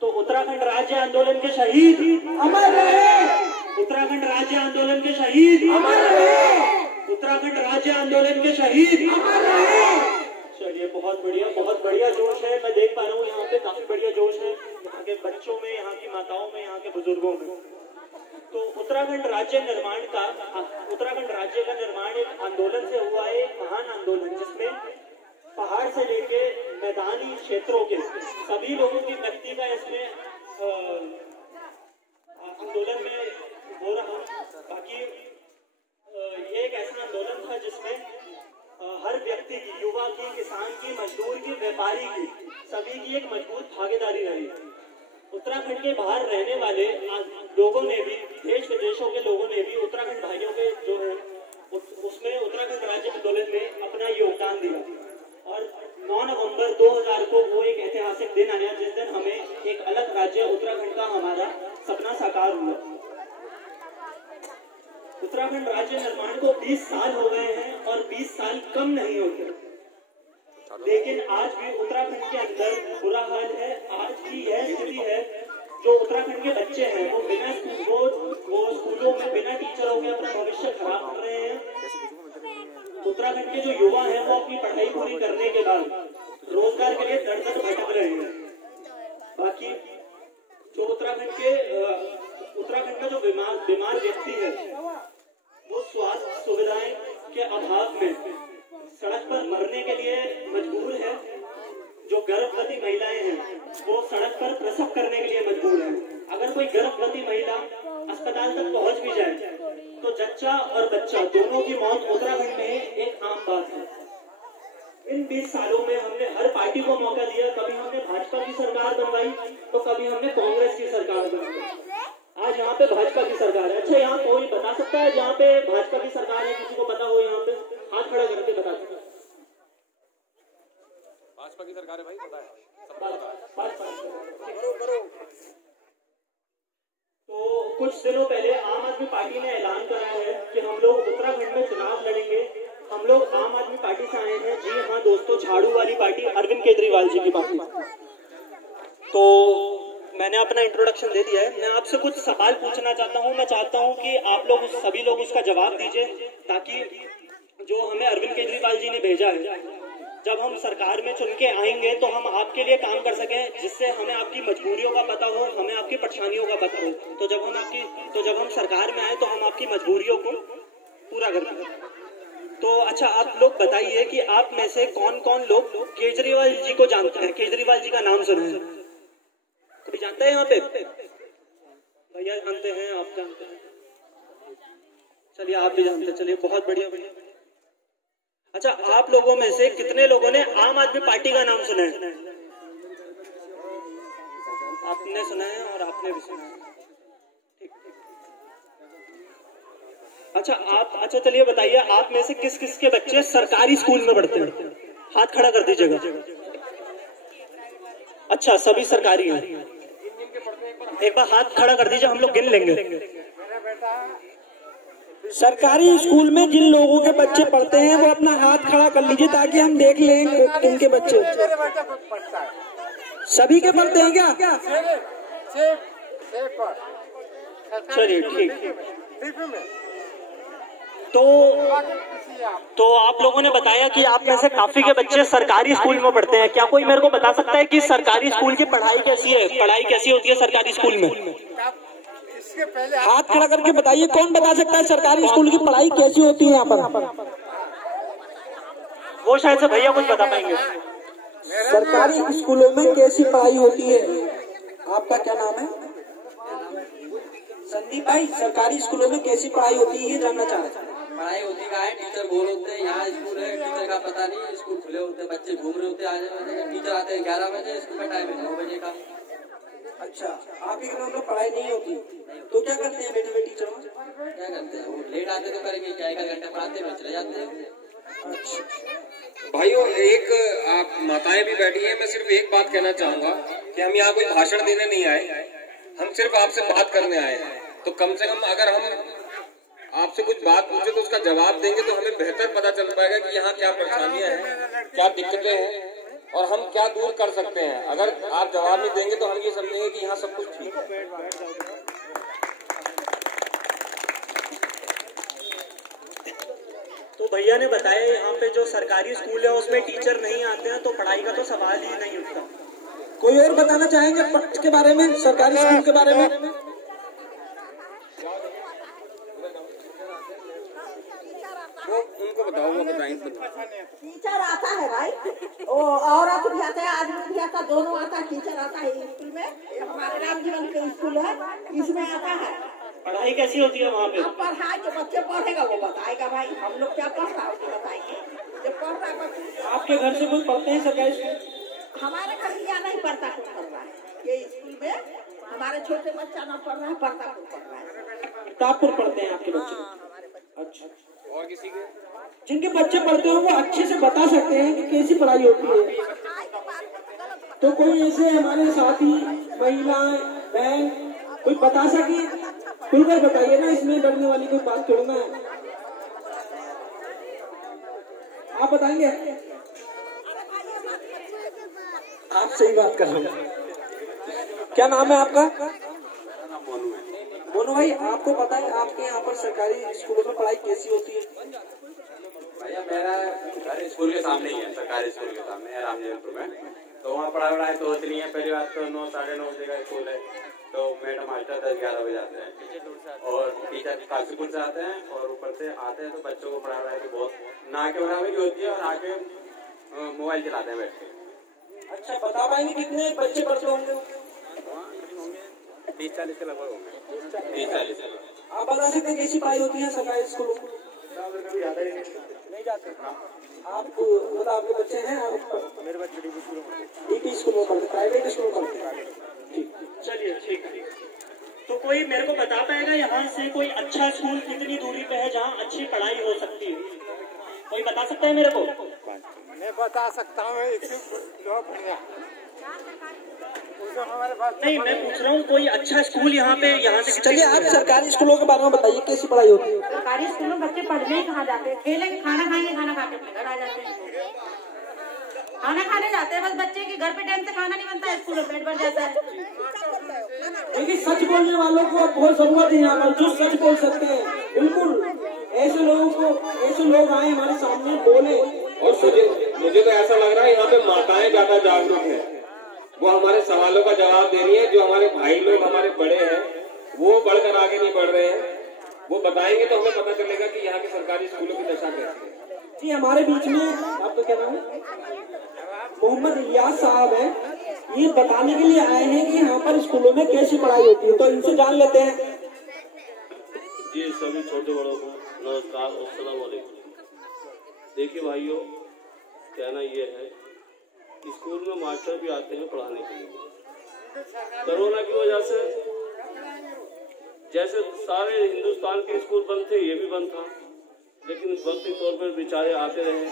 तो उत्तराखंड राज्य आंदोलन के शहीद अमर रहे। उत्तराखंड राज्य आंदोलन के शहीद अमर रहे। उत्तराखंड राज्य आंदोलन के शहीद अमर रहे। चलिए, बहुत बढ़िया जोश है। मैं देख पा रहा हूँ यहाँ पे काफी बढ़िया जोश है, यहाँ के बच्चों में, यहाँ की माताओं में, यहाँ के बुजुर्गों में। तो उत्तराखंड राज्य का निर्माण एक आंदोलन से हुआ है, एक महान आंदोलन, जिसमें पहाड़ से लेके मैदानी क्षेत्रों के सभी लोगों की व्यक्ति का इसमें आंदोलन में हो रहा। बाकी ये एक ऐसा आंदोलन था जिसमें हर व्यक्ति की, युवा की, किसान की, मजदूर की, व्यापारी की, सभी की एक मजबूत भागीदारी रही। उत्तराखंड के बाहर रहने वाले लोगों ने भी, देश विदेशों के लोगों ने भी उत्तराखंड भाइयों के जो है उसमें उत्तराखंड राज्य आंदोलन में अपना योगदान दिया। और 9 नवंबर 2000 को वो एक ऐतिहासिक दिन आया जिस दिन हमें एक अलग राज्य उत्तराखंड का हमारा सपना साकार हुआ। उत्तराखंड राज्य निर्माण को 20 साल हो गए हैं और 20 साल कम नहीं होते, लेकिन आज भी उत्तराखंड के अंदर बुरा हाल है। आज की यह स्थिति है, जो उत्तराखंड के बच्चे हैं वो बिना स्कूलों में बिना टीचरों के अपना भविष्य खराब कर रहे हैं। उत्तराखंड के जो युवा हैं वो अपनी पढ़ाई पूरी करने के बाद रोजगार के लिए दर दर भटक रहे हैं। बाकी जो उत्तराखंड का जो बीमार व्यक्ति है वो स्वास्थ्य सुविधाएं के अभाव में सड़क पर मरने के लिए मजबूर है। जो गर्भवती महिलाएं हैं वो सड़क पर प्रसव करने के लिए मजबूर है। अगर कोई गर्भवती महिला अस्पताल तक पहुंच भी जाए तो जच्चा और बच्चा दोनों की मौत उत्तराखंड में एक आम बात है। इन 20 सालों में हमने हर पार्टी को मौका दिया, कभी हमने भाजपा की सरकार बनवाई तो कभी हमने कांग्रेस की सरकार बनवाई। आज यहाँ पे भाजपा की सरकार है। अच्छा, यहाँ कोई बता सकता है जहाँ पे भाजपा की सरकार है? किसी को पता हो? यहाँ पे हाथ खड़ा करके बता सकता है। भाजपा की सरकार है भाई, पता है। तो कुछ दिनों पहले आम आदमी पार्टी ने ऐलान करा है कि हम लोग उत्तराखंड में चुनाव लड़ेंगे। हम लोग आम आदमी पार्टी से आए हैं। जी हाँ दोस्तों, झाड़ू वाली पार्टी, अरविंद केजरीवाल जी की पार्टी। तो मैंने अपना इंट्रोडक्शन दे दिया है। मैं आपसे कुछ सवाल पूछना चाहता हूँ। मैं चाहता हूँ कि आप लोग सभी लोग उसका जवाब दीजिए, ताकि जो हमें अरविंद केजरीवाल जी ने भेजा है, जब हम सरकार में चुन के आएंगे तो हम आपके लिए काम कर सकें, जिससे हमें आपकी मजबूरियों का पता हो, हमें आपकी परेशानियों का पता हो। तो जब हम सरकार में आए तो हम आपकी मजबूरियों को पूरा कर पाए। तो अच्छा, आप लोग बताइए कि आप में से कौन कौन लोग केजरीवाल जी को जानते हैं? केजरीवाल जी का नाम सुना है? कोई जानता है यहाँ पे? भैया जानते हैं, आप जानते हैं? चलिए, आप भी जानते हैं। चलिए, बहुत बढ़िया। अच्छा, आप लोगों में से कितने लोगों ने आम आदमी पार्टी का नाम सुना है? आपने सुना है और आपने भी सुना है। ठीक। अच्छा, चलिए बताइए, आप में से किस किस के बच्चे सरकारी स्कूल में पढ़ते हैं? हाथ खड़ा कर दीजिएगा। अच्छा, सभी सरकारी हैं। एक बार हाथ खड़ा कर दीजिए, हम लोग गिन लेंगे। सरकारी स्कूल में जिन लोगों के बच्चे पढ़ते हैं वो अपना हाथ खड़ा कर लीजिए, ताकि हम देख लें किनके बच्चे। सभी के पढ़ते हैं क्या? चलिए, ठीक। तो आप लोगों ने बताया कि आप में से काफी के बच्चे सरकारी स्कूल में पढ़ते हैं। क्या कोई मेरे को बता सकता है कि सरकारी स्कूल की पढ़ाई कैसी है? पढ़ाई कैसी होती है सरकारी स्कूल में? हाथ खड़ा करके बताइए, कौन बता सकता है सरकारी स्कूल की पढ़ाई कैसी होती है यहाँ पर? वो शायद से भैया कुछ बता पाएंगे। सरकारी स्कूलों में कैसी पढ़ाई होती है? आपका क्या नाम है? संदीप भाई, सरकारी स्कूलों में कैसी पढ़ाई होती है ये जानना चाह रहे हैं। पढ़ाई होती है, टीचर बोर होते हैं। यहाँ स्कूल है, टीचर का पता नहीं, स्कूल खुले होते हैं, बच्चे घूम रहे होते हैं। आज टीचर आते हैं 11 बजे, स्कूल का टाइम है 9 बजे का। अच्छा, आपके घर में पढ़ाई नहीं होती तो क्या करते हैं बैठे हुए टीचर? क्या करते हैं, वो लेट आते तो करेंगे क्या, 1 घंटा पढ़ाते हैं, चले जाते हैं। भाइयों, एक आप माताएं भी बैठी हैं। मैं सिर्फ एक बात कहना चाहूंगा कि हम यहाँ कोई भाषण देने नहीं आए, हम सिर्फ आपसे बात करने आए हैं। तो कम से कम अगर हम आपसे कुछ बात पूछे तो उसका जवाब देंगे तो हमें बेहतर पता चल पाएगा कि यहाँ क्या परेशानियां हैं, क्या दिक्कतें हैं और हम क्या दूर कर सकते हैं। अगर आप जवाब नहीं देंगे तो हम ये समझेंगे कि सब कुछ ठीक है। तो भैया ने बताया यहाँ पे जो सरकारी स्कूल है उसमें टीचर नहीं आते हैं तो पढ़ाई का तो सवाल ही नहीं उठता। कोई और बताना चाहेंगे के बारे में, सरकारी स्कूल के बारे में? वो उनको बताओ, वो बताएंगे। टीचर आता है भाई, वो औरत भी आता है, आदमी भी आता है, दोनों आता है। टीचर आता है स्कूल में, हमारे राम जीवन के स्कूल है, इसमें आता है। पढ़ाई कैसी होती है वहाँ पे? अब पढ़ाई जो बच्चे पढ़ेगा वो बताएगा भाई, हम लोग क्या पढ़ रहा है बताएंगे। जो पढ़ रहा है बच्चे। आपके घर से कोई पढ़ते हैं सरकारी स्कूल? हमारे घर यहाँ नहीं पढ़ता कुछ पढ़ रहा है, ये स्कूल में हमारे छोटे बच्चा न पढ़ रहा है, पढ़ता कुछ पढ़ रहा है। तापुर पढ़ते हैं आपके बच्चे? अच्छा। और किसी के जिनके बच्चे पढ़ते हो वो अच्छे से बता सकते हैं कि कैसी पढ़ाई होती है। तो कोई ऐसे हमारे साथी महिलाएं बहन कोई बता सके, खुलकर बताइए ना, इसमें डरने वाली कोई बात थोड़ी ना है। आप बताएंगे? आप सही बात कर रहे हैं। क्या नाम है आपका? मोनू भाई, आपको पता है आपके यहाँ पर सरकारी स्कूलों में पढ़ाई कैसी होती है? भैया मेरा घर स्कूल के सामने ही है, सरकारी स्कूल के सामने है रामजयपुर में। तो वहाँ पढ़ाई तो होती नहीं है। पहली बात तो 9 साढ़े 9 बजे का स्कूल है, तो मैडम मास्टर 10-11 बजे आते हैं और टीचर काशीपुर से आते हैं और ऊपर से आते हैं तो बच्चों को पढ़ाई तो बहुत ना के बराबर की होती है और आके मोबाइल चलाते हैं बैठ के। अच्छा, बता पाएंगे कितने बच्चे पढ़ते होंगे? 30-40 के लगभग होंगे। 30-40। आप बता सकते हैं कैसी पढ़ाई होती है सरकारी स्कूलों में? कभी ज्यादा ही नहीं जाते। आप मतलब आपके बच्चे हैं? मेरे बच्चे डीपी स्कूल में पढ़ते, प्राइवेट स्कूल में पढ़ते? चलिए ठीक है। तो कोई मेरे को बता पाएगा यहाँ से कोई अच्छा स्कूल कितनी दूरी पे है जहाँ अच्छी पढ़ाई हो सकती है? कोई बता सकता है मेरे को? मैं बता सकता हूँ, हमारे पास नहीं, मैं पूछ रहा हूँ कोई अच्छा स्कूल यहाँ से। चलिए आप सरकारी स्कूलों के बारे में बताइए, कैसी पढ़ाई होती है? सरकारी स्कूल में बच्चे पढ़ने ही कहाँ जाते हैं? खेलेंगे, खाना खाएंगे, खाना खा के अपने घर आ जाते हैं। खाना खाने जाते हैं बस बच्चे के घर पे टाइम से खाना नहीं बनता है, स्कूल में पेट भर जाता है। लेकिन सच बोलने वालों को बहुत जरूरत है यहाँ पर, जो सच बोल सकते हैं। बिल्कुल ऐसे लोग आए हमारे सामने बोले। और मुझे तो ऐसा लग रहा है यहाँ पे माताएं ज्यादा जागरूक हैं, वो हमारे सवालों का जवाब दे रही है। जो हमारे भाई लोग हमारे बड़े हैं वो बढ़कर आगे नहीं बढ़ रहे हैं, वो बताएंगे तो हमें पता चलेगा कि यहाँ के सरकारी स्कूलों की दशा कैसी है। जी हमारे बीच में आपका क्या नाम है? मोहम्मद इलियास साहब है, ये बताने के लिए आए हैं कि यहाँ पर स्कूलों में कैसी पढ़ाई होती है, तो इनसे जान लेते हैं। जी सभी छोटे बड़ों को नमस्कार, अस्सलाम वालेकुम। देखिए भाइयों, कहना ये है स्कूल में मास्टर भी आते हैं पढ़ाने के लिए। कोरोना की वजह से जैसे सारे हिंदुस्तान के स्कूल बंद थे, ये भी बंद था, लेकिन वक्ती तौर पर बेचारे आते रहे।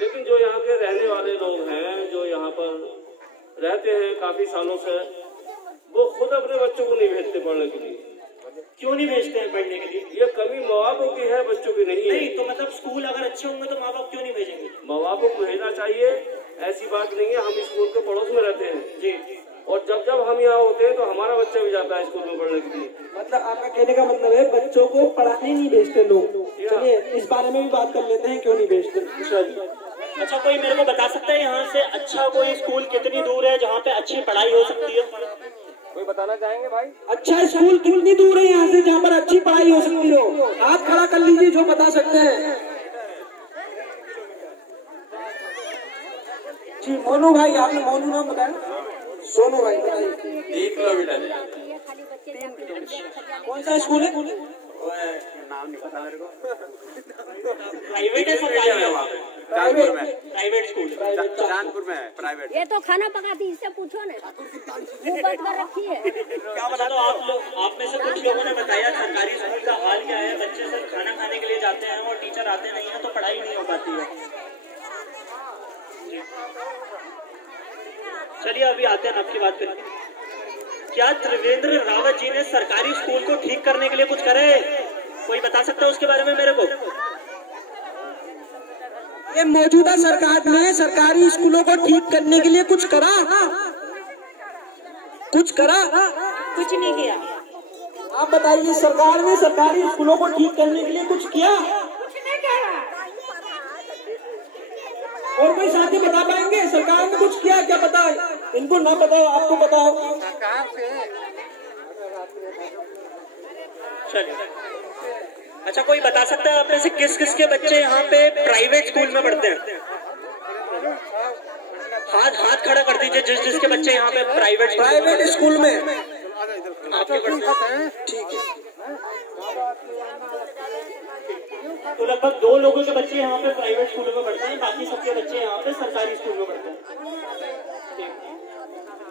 लेकिन जो यहाँ के रहने वाले लोग हैं, जो यहाँ पर रहते हैं काफी सालों से, वो खुद अपने बच्चों को नहीं भेजते पढ़ने के लिए। क्यों नहीं भेजते हैं पढ़ने के लिए? ये कमी माँ बापों की है, बच्चों की नहीं है। नहीं तो मतलब स्कूल अगर अच्छे होंगे तो माँ बाप क्यों नहीं भेजेंगे? माँ बापों को भेजना चाहिए, ऐसी बात नहीं है। हम स्कूल के पड़ोस में रहते हैं जी, और जब हम यहाँ होते हैं तो हमारा बच्चा भी जाता है स्कूल में पढ़ने के लिए। मतलब आपका कहने का मतलब है बच्चों को पढ़ाने नहीं भेजते लोग। चलिए इस बारे में भी बात कर लेते हैं, क्यों नहीं भेजते। अच्छा, कोई मेरे को बता सकता है यहाँ से अच्छा कोई स्कूल कितनी दूर है जहाँ पे अच्छी पढ़ाई हो सकती है? कोई बताना चाहेंगे भाई? अच्छा स्कूल कितनी दूर है यहाँ से जहाँ पर अच्छी पढ़ाई हो सकती हो? हाथ खड़ा कर लीजिए जो बता सकते हैं। जी मोनू भाई, आपने मोनू नाम बताया? सोनू भाई बताइए। 3 किलोमीटर। कौन सा स्कूल है? नाम नहीं पता मेरे को। प्राइवेट है सरकारी? चांदपुर में प्राइवेट स्कूल, चांदपुर में है प्राइवेट। ये तो खाना पकाती, इससे पूछो ना, मुंह बंद कर रखी है। क्या बता दो आप में से कुछ लोगों ने बताया सरकारी स्कूल का हाल क्या है। बच्चे सिर्फ खाना खाने के लिए जाते हैं और टीचर आते नहीं है तो पढ़ाई नहीं हो पाती है। चलिए अभी आते हैं आपकी बात पे। क्या त्रिवेंद्र रावत जी ने सरकारी स्कूल को ठीक करने के लिए कुछ करे? कोई बता सकता है उसके बारे में मेरे को? ये मौजूदा सरकार ने सरकारी स्कूलों को ठीक करने के लिए कुछ करा? कुछ करा? कुछ नहीं किया। आप बताइए, सरकार ने सरकारी स्कूलों को ठीक करने के लिए कुछ किया? कुछ नहीं करा। और कोई साथी बता पाएंगे सरकार ने कुछ किया? क्या पता है इनको? ना पता हो, आपको पता हो? चलिए, अच्छा कोई बता सकता है आप में से किस किस के बच्चे यहाँ पे प्राइवेट स्कूल में पढ़ते हैं? हाथ खड़ा कर दीजिए जिसके बच्चे यहाँ पे प्राइवेट स्कूल में आपके पढ़ते हैं। ठीक है, तो लगभग 2 लोगों के बच्चे यहाँ पे प्राइवेट स्कूलों में पढ़ते हैं, बाकी सबके बच्चे यहाँ पे सरकारी स्कूल में पढ़ते हैं।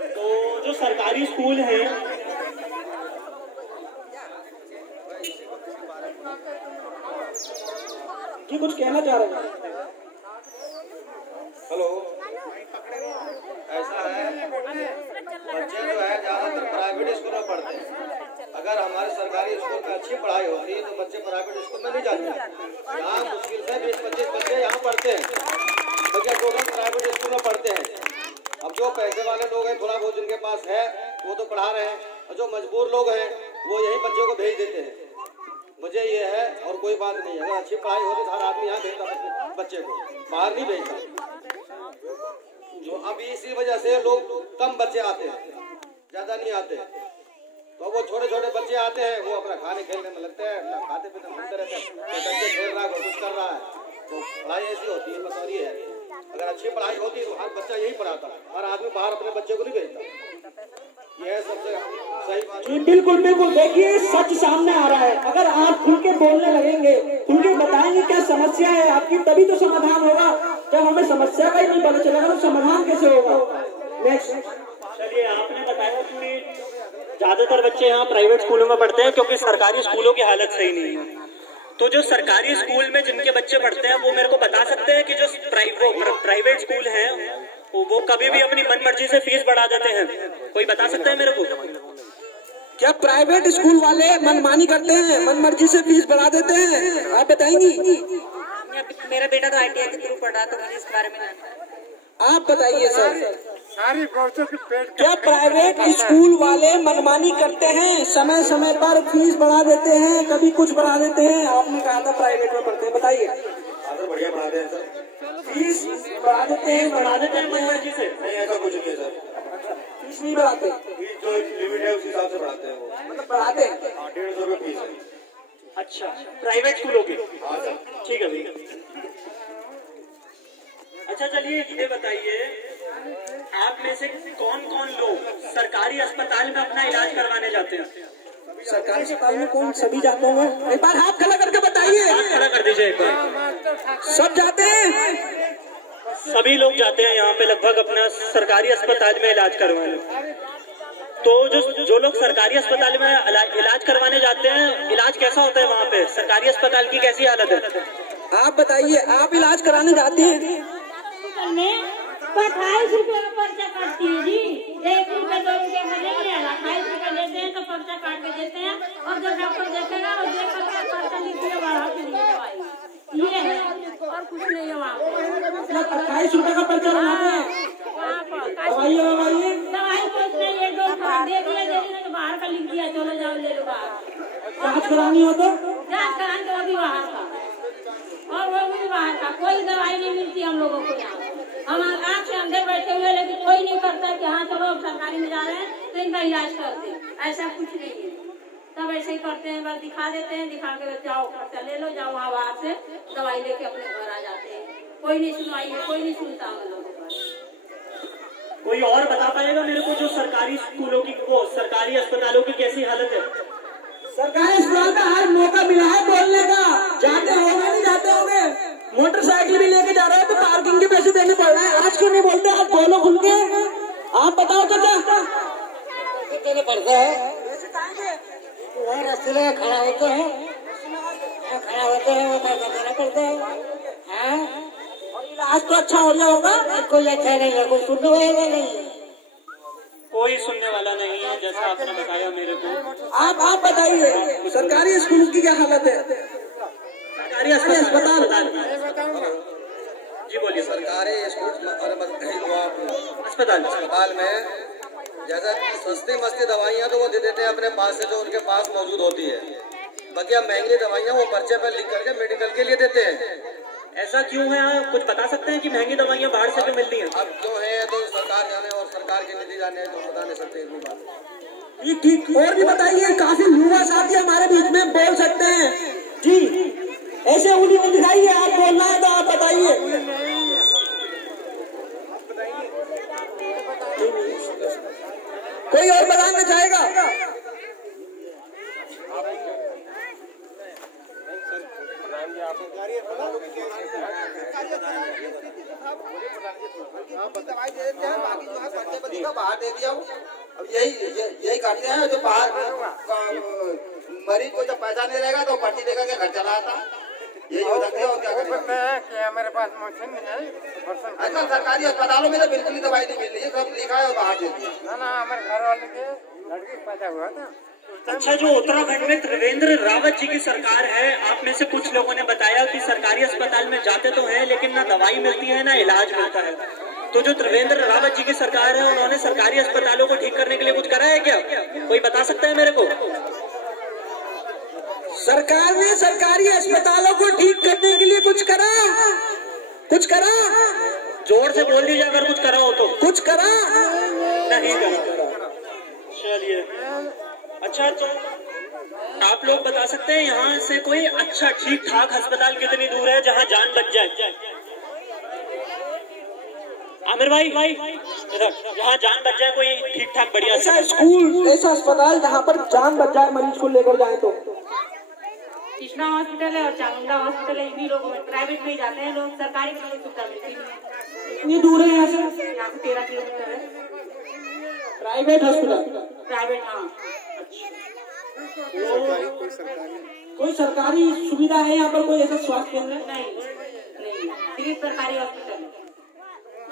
तो जो सरकारी स्कूल है, जी कुछ कहना चाह रहे हैं? हेलो, ऐसा है, बच्चे जो है ज्यादातर प्राइवेट स्कूल में पढ़ते हैं। अगर हमारे सरकारी स्कूल में अच्छी पढ़ाई होती है तो बच्चे प्राइवेट स्कूल में नहीं जाते। यहाँ मुश्किल से 20-25 बच्चे यहाँ पढ़ते हैं, बच्चे टोटल प्राइवेट स्कूल में पढ़ते हैं। अब जो पैसे वाले लोग हैं, थोड़ा बहुत जिनके पास है वो तो पढ़ा रहे हैं, और जो मजबूर लोग हैं वो यही बच्चों को भेज देते हैं। वजह ये है और कोई बात नहीं है। अगर अच्छी पढ़ाई होती तो हर आदमी यहाँ भेजता बच्चे को, बाहर नहीं भेजता। जो अब इसी वजह से लोग कम बच्चे आते हैं, ज्यादा नहीं आते। तो वो छोटे छोटे बच्चे आते हैं, वो अपना खाने खेलने में लगते हैं, अपना खाते पीते घूमते रहते हैं, कोई बच्चे खेल रहा है, कोई कुछ कर रहा है। तो पढ़ाई ऐसी होती है, बस और ये है। अगर अच्छी पढ़ाई होती तो हर बच्चा यही पढ़ाता, हर आदमी बाहर अपने बच्चे को नहीं भेजता। यह सबसे सही बात है। बिल्कुल बिल्कुल, देखिए सच सामने आ रहा है। अगर आप खुल के बोलने लगेंगे, खुल के बताएंगे क्या समस्या है आपकी, तभी तो समाधान होगा। जब हमें समस्या का ही नहीं पता चलेगा तो समाधान कैसे होगा? नेक्स्ट। चलिए, आपने बताया कि ज्यादातर बच्चे यहाँ प्राइवेट स्कूलों में पढ़ते हैं क्योंकि सरकारी स्कूलों की हालत सही नहीं है। तो जो सरकारी स्कूल में जिनके बच्चे पढ़ते हैं वो मेरे को बता सकते हैं कि जो प्राइवेट स्कूल हैं वो कभी भी अपनी मन मर्जी से फीस बढ़ा देते हैं? कोई बता सकता है मेरे को? क्या प्राइवेट स्कूल वाले मनमानी करते हैं, मन मर्जी से फीस बढ़ा देते हैं? आप बताएंगी? मेरा बेटा तो ITI के थ्रू पढ़ रहा, तो मुझे इस बारे में आप बताइए सर। क्या प्राइवेट स्कूल वाले मनमानी करते हैं, समय समय पर फीस बढ़ा देते हैं, कभी कुछ बढ़ा देते हैं? आपने कहा था प्राइवेट में पढ़ते हैं, बताइए। बढ़िया पढ़ाते हैं सर, फीस बढ़ा देते हैं मन मर्जी से? नहीं ऐसा कुछ नहीं है सर, फीस नहीं बढ़ाते। फीस जो लिमिट है उस हिसाब से बढ़ाते हैं वो, मतलब बढ़ाते हैं। 150 रुपये फीस है। अच्छा, प्राइवेट स्कूलों की? हाँ सर। ठीक है भैया। अच्छा चलिए, ये बताइए आप में से कौन कौन लोग सरकारी अस्पताल में अपना इलाज करवाने जाते हैं? सरकारी अस्पताल में कौन? सभी जाते होंगे। एक बार हाथ खड़ा करके बताइए। हाथ खड़ा कर दीजिए एक बार। सब जाते हैं? सभी लोग जाते हैं यहाँ पे लगभग अपना सरकारी अस्पताल में इलाज करवाने। तो जो लोग सरकारी अस्पताल में इलाज करवाने जाते हैं, इलाज कैसा होता है वहाँ पे? सरकारी अस्पताल की कैसी हालत है? आप बताइए, आप इलाज कराने जाती हैं? 28 रुपए का पर्चा काटती है जी। 1 रुपए 2 रुपए का नहीं है, 28 रुपए लेते हैं तो पर्चा काट के देते हैं, और जब डॉक्टर देखेगा और देख करके पर्चा लिख दिया बाहर के लिए दवाई। ये है, और कुछ नहीं है वहाँ पे। मतलब 28 रुपए का पर्चा बनाते हैं? वहाँ पर दवाई कुछ नहीं है, 2 देख लिया तो बाहर का लिख दिया, चलो जाओ ले लो बाहर। जाँच करानी हो तो? जाँच कराने तो वो भी बाहर का, और वो भी बाहर का। कोई दवाई नहीं मिलती हम लोगों को यहाँ। हम आँख से अंदर बैठे हुए, लेकिन कोई नहीं करता कि हाँ चलो सरकारी में जा रहे हैं तो इनका इलाज करते हैं। ऐसा कुछ नहीं है, सब ऐसे ही करते हैं, बस दिखा देते हैं, दिखा के जाओ खर्चा ले लो, जाओ वहाँ बाहर से दवाई लेके अपने घर आ जाते हैं। कोई नहीं सुनवाई है, कोई नहीं सुनता हम लोगों का। कोई और बता पाएगा मेरे को जो सरकारी स्कूलों की, वो सरकारी अस्पतालों की कैसी हालत है? सरकारी अस्पताल में हर मौका मिला है बोलने का। जाते होंगे नहीं जाते होंगे, मोटरसाइकिल भी लेके जा रहे हैं तो पार्किंग के पैसे देने पड़ रहे हैं। आज क्यों नहीं बोलते? आप बोलो खुल के। आप बताओ चाचा। देने पड़ता है, वहाँ रास्ते में खड़ा होते हैं, वो पैसा देना पड़ता है। हाँ, और इलाज तो अच्छा हो गया होगा? कोई अच्छा नहीं है, कोई सुनने वाला नहीं है, कोई सुनने वाला नहीं है, जैसा आपने बताया मेरे को। आप बताइए, सरकारी स्कूल की क्या हालत है? सरकारी अस्पताल जी बोलिए। सरकारी अस्पताल अस्पताल में जैसे सस्ती दवाइयाँ तो वो दे देते हैं अपने पास से जो उनके पास मौजूद होती है। बाकी अब महंगी दवाइयाँ वो पर्चे पर लिख करके मेडिकल के लिए देते हैं। ऐसा क्यों है, आप कुछ बता सकते हैं कि महंगी दवाइयाँ बाहर से क्यों मिलती हैं? अब जो है तो सरकार जाने और सरकार की नीति जाने, तो बता नहीं सकते इतनी बात। ठीक, और भी बताइए, काफी युवा साथी हमारे बीच में बोल सकते हैं जी, ऐसे उन्हीं को दिखाइए, आप बोलना है तो आप बताइए। कोई और बताना चाहेगा? दवाई दे देते हैं, बाकी जो है पर्चे पर लिखा बाहर दे दिया। अब यही करते हैं जो बाहर मरीज को जब पैसा नहीं रहेगा तो पर्ची देकर के घर चला आता। यही हो सकते हैं और क्या करेंगे। हमारे पास मशीन नहीं है। आजकल सरकारी अस्पतालों में तो बिल्कुल ही दवाई नहीं मिल रही है, सब लिखा है और बाहर दे दिया। ना हमारे घर वाले के लड़की पैदा हुआ था। अच्छा, जो उत्तराखंड में त्रिवेंद्र रावत जी की सरकार है, आप में से कुछ लोगों ने बताया कि सरकारी अस्पताल में जाते तो हैं लेकिन ना दवाई मिलती है ना इलाज मिलता है। तो जो त्रिवेंद्र रावत जी की सरकार है, उन्होंने सरकारी अस्पतालों को ठीक करने के लिए कुछ करा है क्या? कोई बता सकता है मेरे को? सरकार ने सरकारी अस्पतालों को ठीक करने के लिए कुछ करा? कुछ करा? जोर से बोल दीजिए अगर कुछ करा हो तो। कुछ करा? नहीं करा। चलिए, अच्छा, तो आप लोग बता सकते हैं यहाँ से कोई अच्छा ठीक ठाक अस्पताल कितनी दूर है जहाँ जान बच जाए? आमिर भाई, जहाँ जान बच जाए, कोई ठीक ठाक बढ़िया ऐसा स्कूल, ऐसा अस्पताल जहाँ पर जान बच जाए, मरीज को लेकर जाए तो? कृष्णा हॉस्पिटल है और चामुंडा हॉस्पिटल है, इन्हीं लोग प्राइवेट में ही जाते हैं लोग, सरकारी में कोई सुविधा मिलती नहीं। इतनी दूर है यहाँ से? यहाँ से 13 किलोमीटर है प्राइवेट हॉस्पिटल। प्राइवेट, हाँ। कोई सरकारी सुविधा है यहाँ पर? कोई ऐसा स्वास्थ्य केंद्र? नहीं, सिर्फ सरकारी हॉस्पिटल है।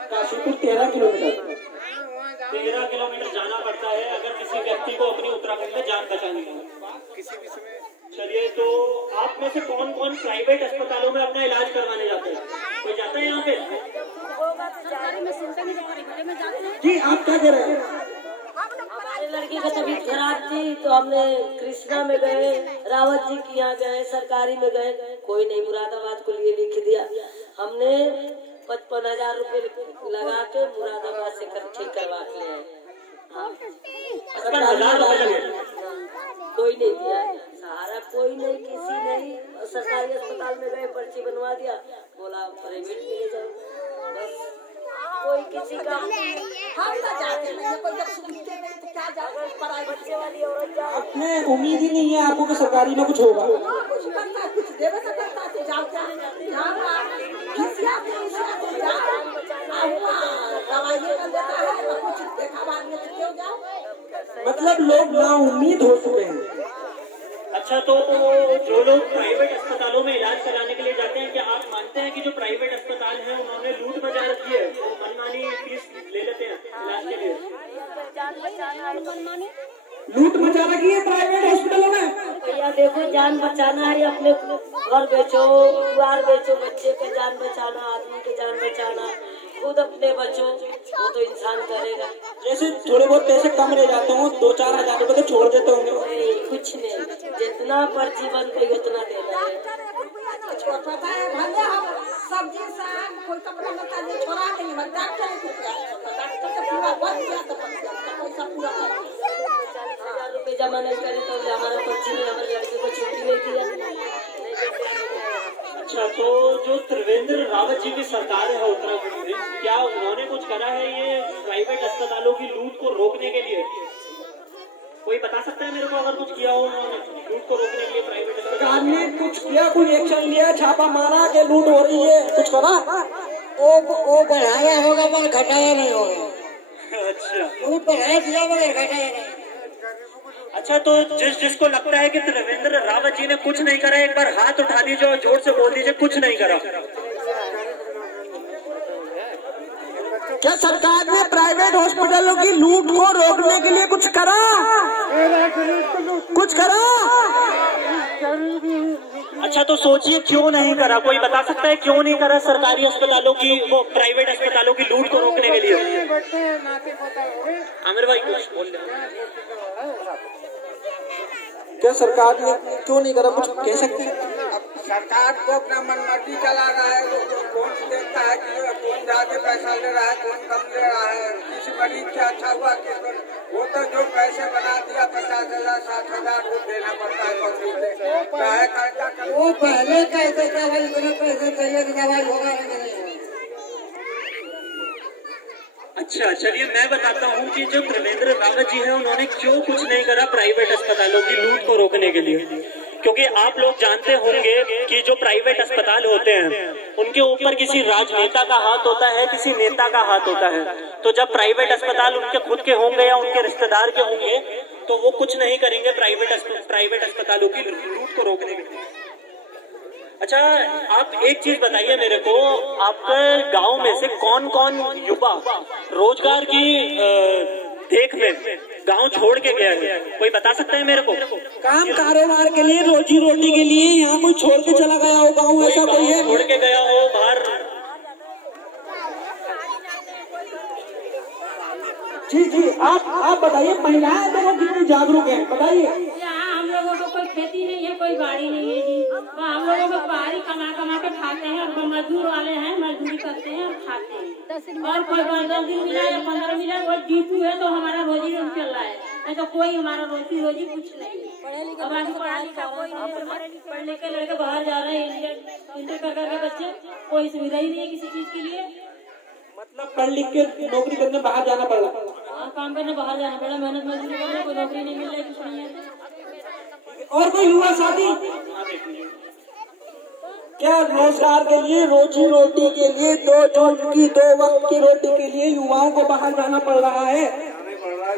काशीपुर 13 किलोमीटर। 13 किलोमीटर जाना पड़ता है अगर किसी व्यक्ति को अपनी उत्तराखंड में जान बचानी है। चलिए, तो आप में से कौन कौन प्राइवेट अस्पतालों में अपना इलाज करवाने जाते हैं? कोई जाता है यहाँ पे? जी, आप क्या कह रहे हैं? हमारी लड़की का तबीयत खराब थी तो हमने कृष्णा में गए, रावत जी के यहाँ गए, सरकारी में गए, कोई नहीं, मुरादाबाद को लिए लिख दिया। हमने 55,000 रुपए लगा के मुरादाबाद से ठीक करवा के आए। 55,000 रुपए कोई नहीं दिया सहारा, कोई नहीं, किसी नहीं। सरकारी अस्पताल में गए, पर्ची बनवा दिया, बोला प्राइवेट में ले जाओ, बस। कोई किसी का हम तो जाते नहीं, कोई जब सुनते नहीं तो क्या जाओ, प्राइवेट वाली औरत जाओ। अपने उम्मीद ही नहीं है आपको कि सरकारी में कुछ होगा? कुछ करता है, कुछ देवे तो करता है, जाओ दवाई देता है तो कुछ देखा बाद में क्यों जाओ। मतलब लोग ना उम्मीद हो चुके हैं। अच्छा, तो जो लोग प्राइवेट अस्पतालों में इलाज कराने के लिए जाते हैं, क्या आप मानते हैं कि जो प्राइवेट अस्पताल है उन्होंने लूट मचा रखी है, वो मनमानी फीस ले लेते हैं इलाज के लिए? लूट मचा रखी है प्राइवेट हॉस्पिटलों में? भैया देखो, जान बचाना है, अपने घर बेचो, द्वार बेचो, बच्चे के जान बचाना, आदमी के जान बचाना, खुद अपने बच्चों, वो तो इंसान करेगा। जैसे थोड़े बहुत पैसे कम रह जाते हो, 2-4 हजार रुपए तो छोड़ देते होंगे? कुछ नहीं, जितना पर्ची बन गई उतना देना है। पता है भले हम सब्जी साग कोई कपड़ा लता दे छोड़ा देंगे, डॉक्टर तो पूरा बन गया तो पैसा पूरा 40,000 रुपए जमा नहीं करे तो हमारा पर्ची में हमारे लड़के को छुट्टी नहीं दिया। अच्छा, तो जो त्रिवेंद्र रावत जी की सरकार है उत्तराखंड में, क्या उन्होंने कुछ करा है ये प्राइवेट अस्पतालों की लूट को रोकने के लिए? कोई बता सकता है मेरे को अगर कुछ किया हो उन्होंने लूट को रोकने के लिए प्राइवेट सरकार ने? कुछ किया, कोई एक्शन लिया, छापा मारा कि लूट हो रही है, कुछ करा? वो बढ़ाया होगा पर घटाया नहीं होगा। अच्छा, लूट बढ़ाया दिया मगर घटाया नहीं। अच्छा, तो जिसको लगता है कि त्रिवेंद्र रावत जी ने कुछ नहीं करा, एक बार हाथ उठा दीजिए और जोर से बोल दीजिए कुछ नहीं करा। क्या सरकार ने प्राइवेट हॉस्पिटलों की लूट को रोकने के लिए कुछ करा? कुछ करा? अच्छा, तो सोचिए क्यों नहीं करा? कोई बता सकता है क्यों नहीं करा सरकारी अस्पतालों की, वो प्राइवेट अस्पतालों की लूट को रोकने के लिए? आमिर भाई कुछ बोल रहे हैं। क्या सरकार ने क्यों नहीं करा, कुछ कह सकते हैं? सरकार तो अपना मनमर्जी चला रहा है, कौन देखता है कि कौन ज्यादा पैसा ले रहा है, कौन कम ले रहा है, किसी मरीज से अच्छा हुआ किस वो तो जो पैसे बना दिया 50,000 60,000 वो देना पड़ता है वो पहले कैसे दवाई पैसे चाहिए दवाई होगा नहीं। अच्छा चलिए मैं बताता हूँ कि जो त्रिवेंद्र रावत जी हैं उन्होंने क्यों कुछ नहीं करा प्राइवेट अस्पतालों की लूट को रोकने के लिए। क्योंकि आप लोग जानते होंगे कि जो प्राइवेट अस्पताल होते हैं उनके ऊपर किसी राजनेता का हाथ होता है, किसी नेता का हाथ होता है। तो जब प्राइवेट अस्पताल उनके खुद के होंगे या उनके रिश्तेदार के होंगे तो वो कुछ नहीं करेंगे प्राइवेट अस्पतालों की लूट को रोकने के लिए। अच्छा आप एक चीज बताइए मेरे को, आपके गांव में से कौन कौन युवा रोजगार की देख में गांव छोड़ के गया है, कोई बता सकता है मेरे को? काम कारोबार के लिए, रोजी रोटी के लिए यहाँ कोई छोड़ के चला गया हो गाँव, ऐसा कोई है? छोड़ के गया हो बाहर? जी आप बताइए, महिलाएं देखो कितनी जागरूक हैं, बताइए। यहाँ हम लोगों को कोई खेती नहीं है, कोई बाड़ी नहीं है जी, हम लोगों को बाहरी कमा के खाते हैं, और मजदूर वाले हैं मजदूरी करते हैं और खाते हैं, और कोई 10 दिन मिला या 15 मिला वो जीतू है तो हमारा रोजी रोटी चल रहा है, नहीं तो कोई हमारा रोजी कुछ नहीं। अब आगे पढ़ा लिखा कोई पढ़ लिख के लड़के बाहर जा रहे हैं, इंटर कर बच्चे, कोई सुविधा ही नहीं है किसी चीज के लिए। मतलब पढ़ लिख के नौकरी करने बाहर जाना पड़ रहा, काम करने बाहर जाना पड़ा, मेहनत मजदूरी करने, कोई नौकरी नहीं मिल रही, कुछ नहीं है। और कोई युवा साथी क्या रोजगार के लिए, रोजी रोटी के लिए, 2 वक्त की रोटी के लिए युवाओं को बाहर जाना पड़ रहा है? नहीं पड़ रहा है,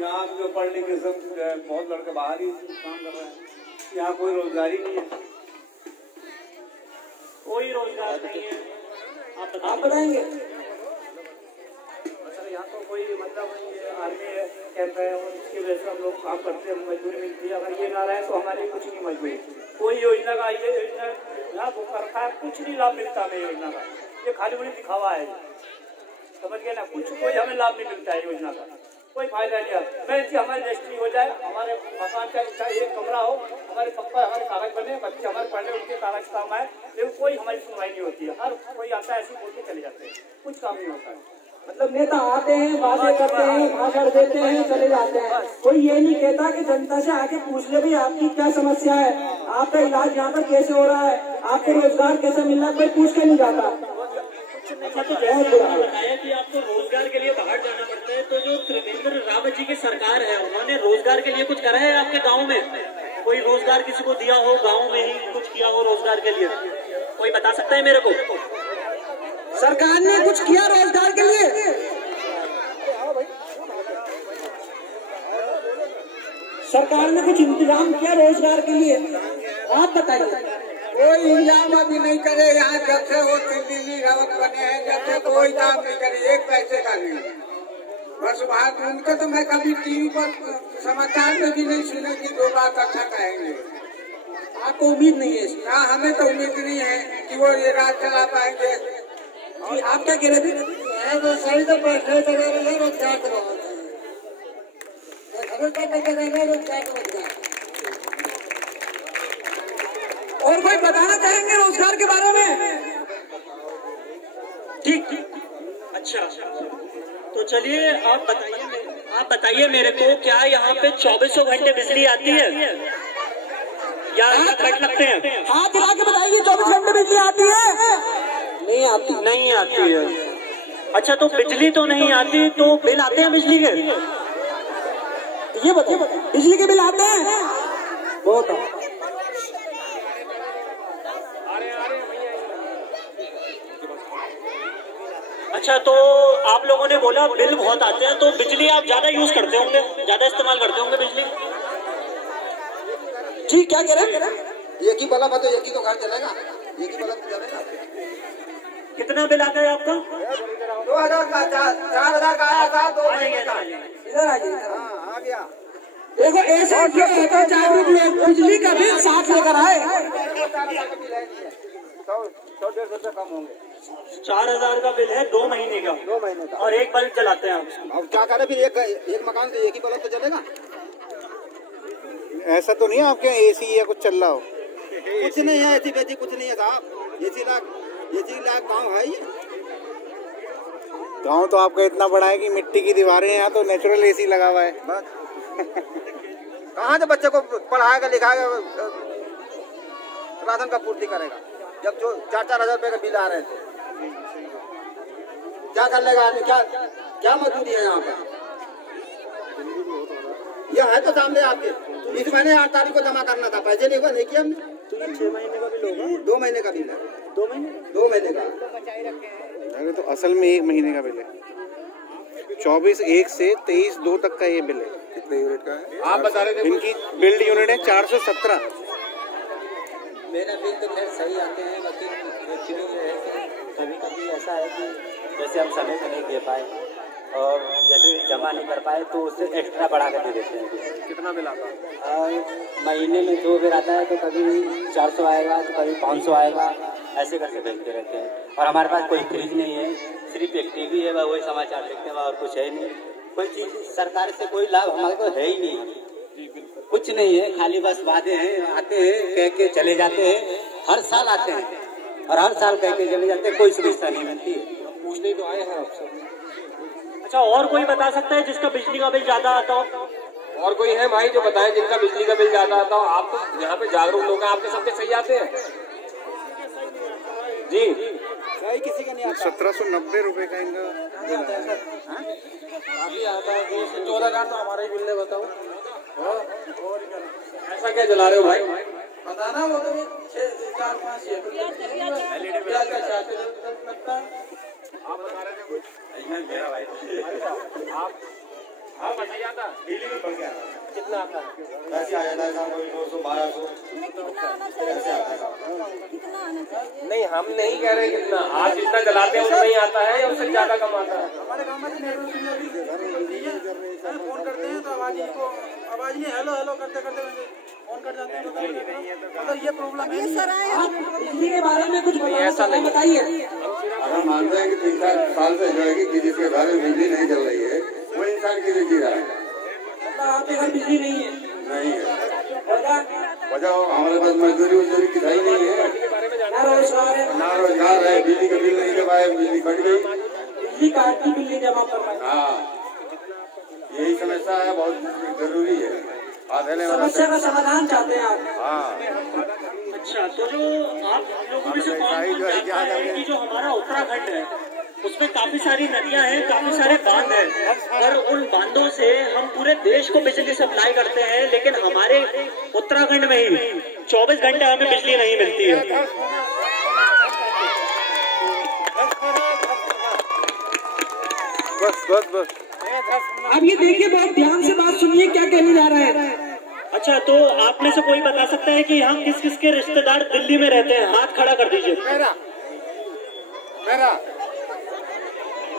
यहाँ जो पढ़ लिख के सब बहुत लड़के बाहर ही काम कर रहे हैं, यहाँ कोई रोजगार ही नहीं है, कोई रोजगार नहीं है। आप बताएंगे? यहाँ तो कोई मतलब आर्मी कैंप है और इसकी वजह से हम लोग काम करते हैं, मजदूरी मिलती है। अगर ये ना रहे तो हमारे कुछ नहीं मजबूरी, कोई योजना का ये योजना यहाँ को करता है, कुछ नहीं लाभ मिलता हमें योजना का, ये खाली बड़ी दिखावा है, समझ गए ना, कुछ कोई हमें लाभ नहीं मिलता है योजना का, कोई फायदा नहीं है। मैं इसकी हमारी रजिस्ट्री हो जाए, हमारे मकान का एक कमरा हो, हमारे पक्का हमारे कागज बने, बच्चे हमारे पढ़े उनके कागज काम आए, लेकिन कोई हमारी सुनवाई नहीं होती है। हर कोई आता है ऐसे बोल के चले जाते हैं, कुछ काम नहीं होता है। मतलब नेता आते हैं, बातें करते हैं, भाषण देते हैं, चले जाते हैं, कोई ये नहीं कहता कि जनता से आके पूछ ले भाई आपकी क्या समस्या है, आपका इलाज यहाँ पर कैसे हो रहा है, आपको रोजगार कैसे मिल रहा है, कोई पूछ के नहीं जाता। अच्छा तो जैसे आपने बताया कि आपको रोजगार के लिए बाहर जाना पड़ता है, तो जो त्रिवेंद्र रावत जी की सरकार है उन्होंने रोजगार के लिए कुछ करा है आपके गाँव में? कोई रोजगार किसी को दिया हो, गाँव में ही कुछ किया हो रोजगार के लिए, कोई बता सकता है मेरे को? सरकार ने कुछ किया रोजगार के लिए? सरकार ने कुछ इंतजाम किया रोजगार के लिए? आप बताइए। कोई इंतजाम अभी नहीं करे, यहाँ जब से वो दिल्ली रावत बने हैं जब से कोई काम नहीं करे, एक पैसे का नहीं। बस बात उनका तो मैं कभी टीवी पर समाचार में भी नहीं सुने कि 2 बात अच्छा कहेंगे। आपको उम्मीद नहीं है? हाँ, हमें तो उम्मीद नहीं है कि वो ये राज चला पाएंगे। जी आप क्या कह रहे थे? तो सही तो बैठे रोजगार तो और कोई बताना चाहेंगे रोजगार के बारे में? ठीक, अच्छा तो चलिए आप बताइए मेरे को, क्या यहाँ पे 24 घंटे बिजली आती है या कट लगते हैं? हाथ हिला के बताइए, 24 घंटे बिजली आती है? नहीं आती है। अच्छा तो बिजली तो नहीं आती, तो बिल आते हैं बिजली के? ये बताइए, बिजली के बिल आते हैं? बहुत। अच्छा तो आप लोगों ने बोला बिल बहुत आते हैं, तो बिजली आप ज्यादा यूज करते होंगे, ज्यादा इस्तेमाल करते होंगे बिजली? जी क्या कह रहे हैं? एक ही बल्ब है तो एक ही तो घर चलेगा, एक ही बल्ब चलेगा। कितना बिल आता है आपका? 2000 का, 4000 का आया था, 2 महीने का। इधर आ जाइए। हाँ, आ गया। देखो ऐसे तो जागरूक लोग बिजली का बिल 7 लेकर आए। 100-150 कम होंगे। 4000 का बिल है 2 महीने का? 2 महीने का। और एक बल्ब चलाते हैं आप? अब क्या करें फिर, एक मकान से एक ही बल्ब तो चलेगा। ऐसा तो नहीं है आपके यहाँ एसी या कुछ चल रहा हो? कुछ नहीं है, एसी बेसी कुछ नहीं है साहब। एसी लाख गाँव है ये। गाँव तो आपका इतना बड़ा है कि मिट्टी की दीवारें हैं, यहाँ तो नेचुरल एसी लगा हुआ है। कहाँ से बच्चे को पढ़ाएगा लिखाएगा, राशन का पूर्ति करेगा जब जो 4-4 हजार रुपए का बिल आ रहे थे? क्या कर लेगा आदमी? क्या मजदूरी है यहाँ पर? यह है तो सामने आपके। इस महीने 8 तारीख को जमा करना था, पैसे नहीं हुआ, नहीं किया हमने। तो ये 6 महीने का बिल होगा? 2 महीने का बिल है। 2 महीने? 2 महीने का। अरे तो असल में 1 महीने का बिल है। 24/1 से 23/2 तक का ये बिल है। कितने यूनिट का है आप बता रहे थे? इनकी बिल्ड यूनिट है 417। मेरा बिल तो खैर सही आते हैं, लेकिन एक्चुअली ये है कि कभी कभी ऐसा है कि जैसे हम समय पर नहीं दे पाए और जैसे जमा नहीं कर पाए तो उससे एक्स्ट्रा बढ़ा कर दे देते हैं। कितना बिल आता है? महीने में 2 बार आता है, तो कभी 400 आएगा तो कभी 500 आएगा, ऐसे करके भेजते रहते हैं। और हमारे पास कोई फ्रिज नहीं है, सिर्फ एक टीवी है, वही समाचार देखते हैं और कुछ है नहीं। कोई चीज़ सरकार से कोई लाभ हमारे को है ही नहीं, कुछ नहीं है, खाली बस वादे हैं, आते हैं कह के चले जाते हैं। हर साल आते हैं और हर साल कह के चले जाते हैं, कोई सुविधा नहीं मिलती है। पूछने तो आए हैं आपसे। अच्छा, और कोई बता सकता है जिसका बिजली का बिल ज्यादा आता हो? और कोई है भाई जो बताएं जिनका बिजली का बिल ज्यादा आता हो? आप तो यहाँ पे जागरूक लोग हैं, आपके सबके सही आते हैं जी? सही किसी का नहीं आता। 1790 रुपए का इनका अभी आता है 14,000 तो हमारा ही बिल है, बताओ। ऐसा क्या जला रहे हो भाई? बताना वो तो 6-4-5 आप बता रहे थे कुछ? मेरा भाई आप बताइए। आता बिजली में बढ़ गया कितना आता है? कैसे आ जाता है साहब? 900-1200 नहीं, हम नहीं कह रहे कितना। आप जितना जलाते हैं उतना ही आता है या उससे ज्यादा कम आता है? हमारे गाँव में फोन करते हैं तो आवाज नहीं हेलो हेलो करते फोन कर जाते हैं। मतलब ये प्रॉब्लम है सर। आप बिजली के बारे में कुछ बताइए। हम मानते हैं कि 3-4 साल से जो है कि जिसके घर में बिजली नहीं चल रही है वो इंसान की जी रहा है। मतलब आपके घर बिजली नहीं है? नहीं है। वजह हमारे पास मजदूरी की सही नहीं है, ना रोजगार है, बिजली का बिल नहीं जमा है, बिजली कट गई, बिजली काट की बिल नहीं जमा कर पाए। हाँ, यही समस्या है, बहुत जरूरी है। समस्या का समाधान चाहते हैं आप? हाँ। अच्छा, तो जो आप लोगों में से कौन है कि जो हमारा उत्तराखंड है उसमें काफी सारी नदियां हैं, काफी सारे बांध हैं और उन बांधों से हम पूरे देश को बिजली सप्लाई करते हैं, लेकिन हमारे उत्तराखंड में ही 24 घंटे हमें बिजली नहीं मिलती है। बस अब ये देखिए, बहुत ध्यान से बात सुनिए, क्या कहने जा रहा है। अच्छा, तो आप में से कोई बता सकता है कि यहाँ किस किस के रिश्तेदार दिल्ली में रहते हैं? हाथ खड़ा कर दीजिए। मेरा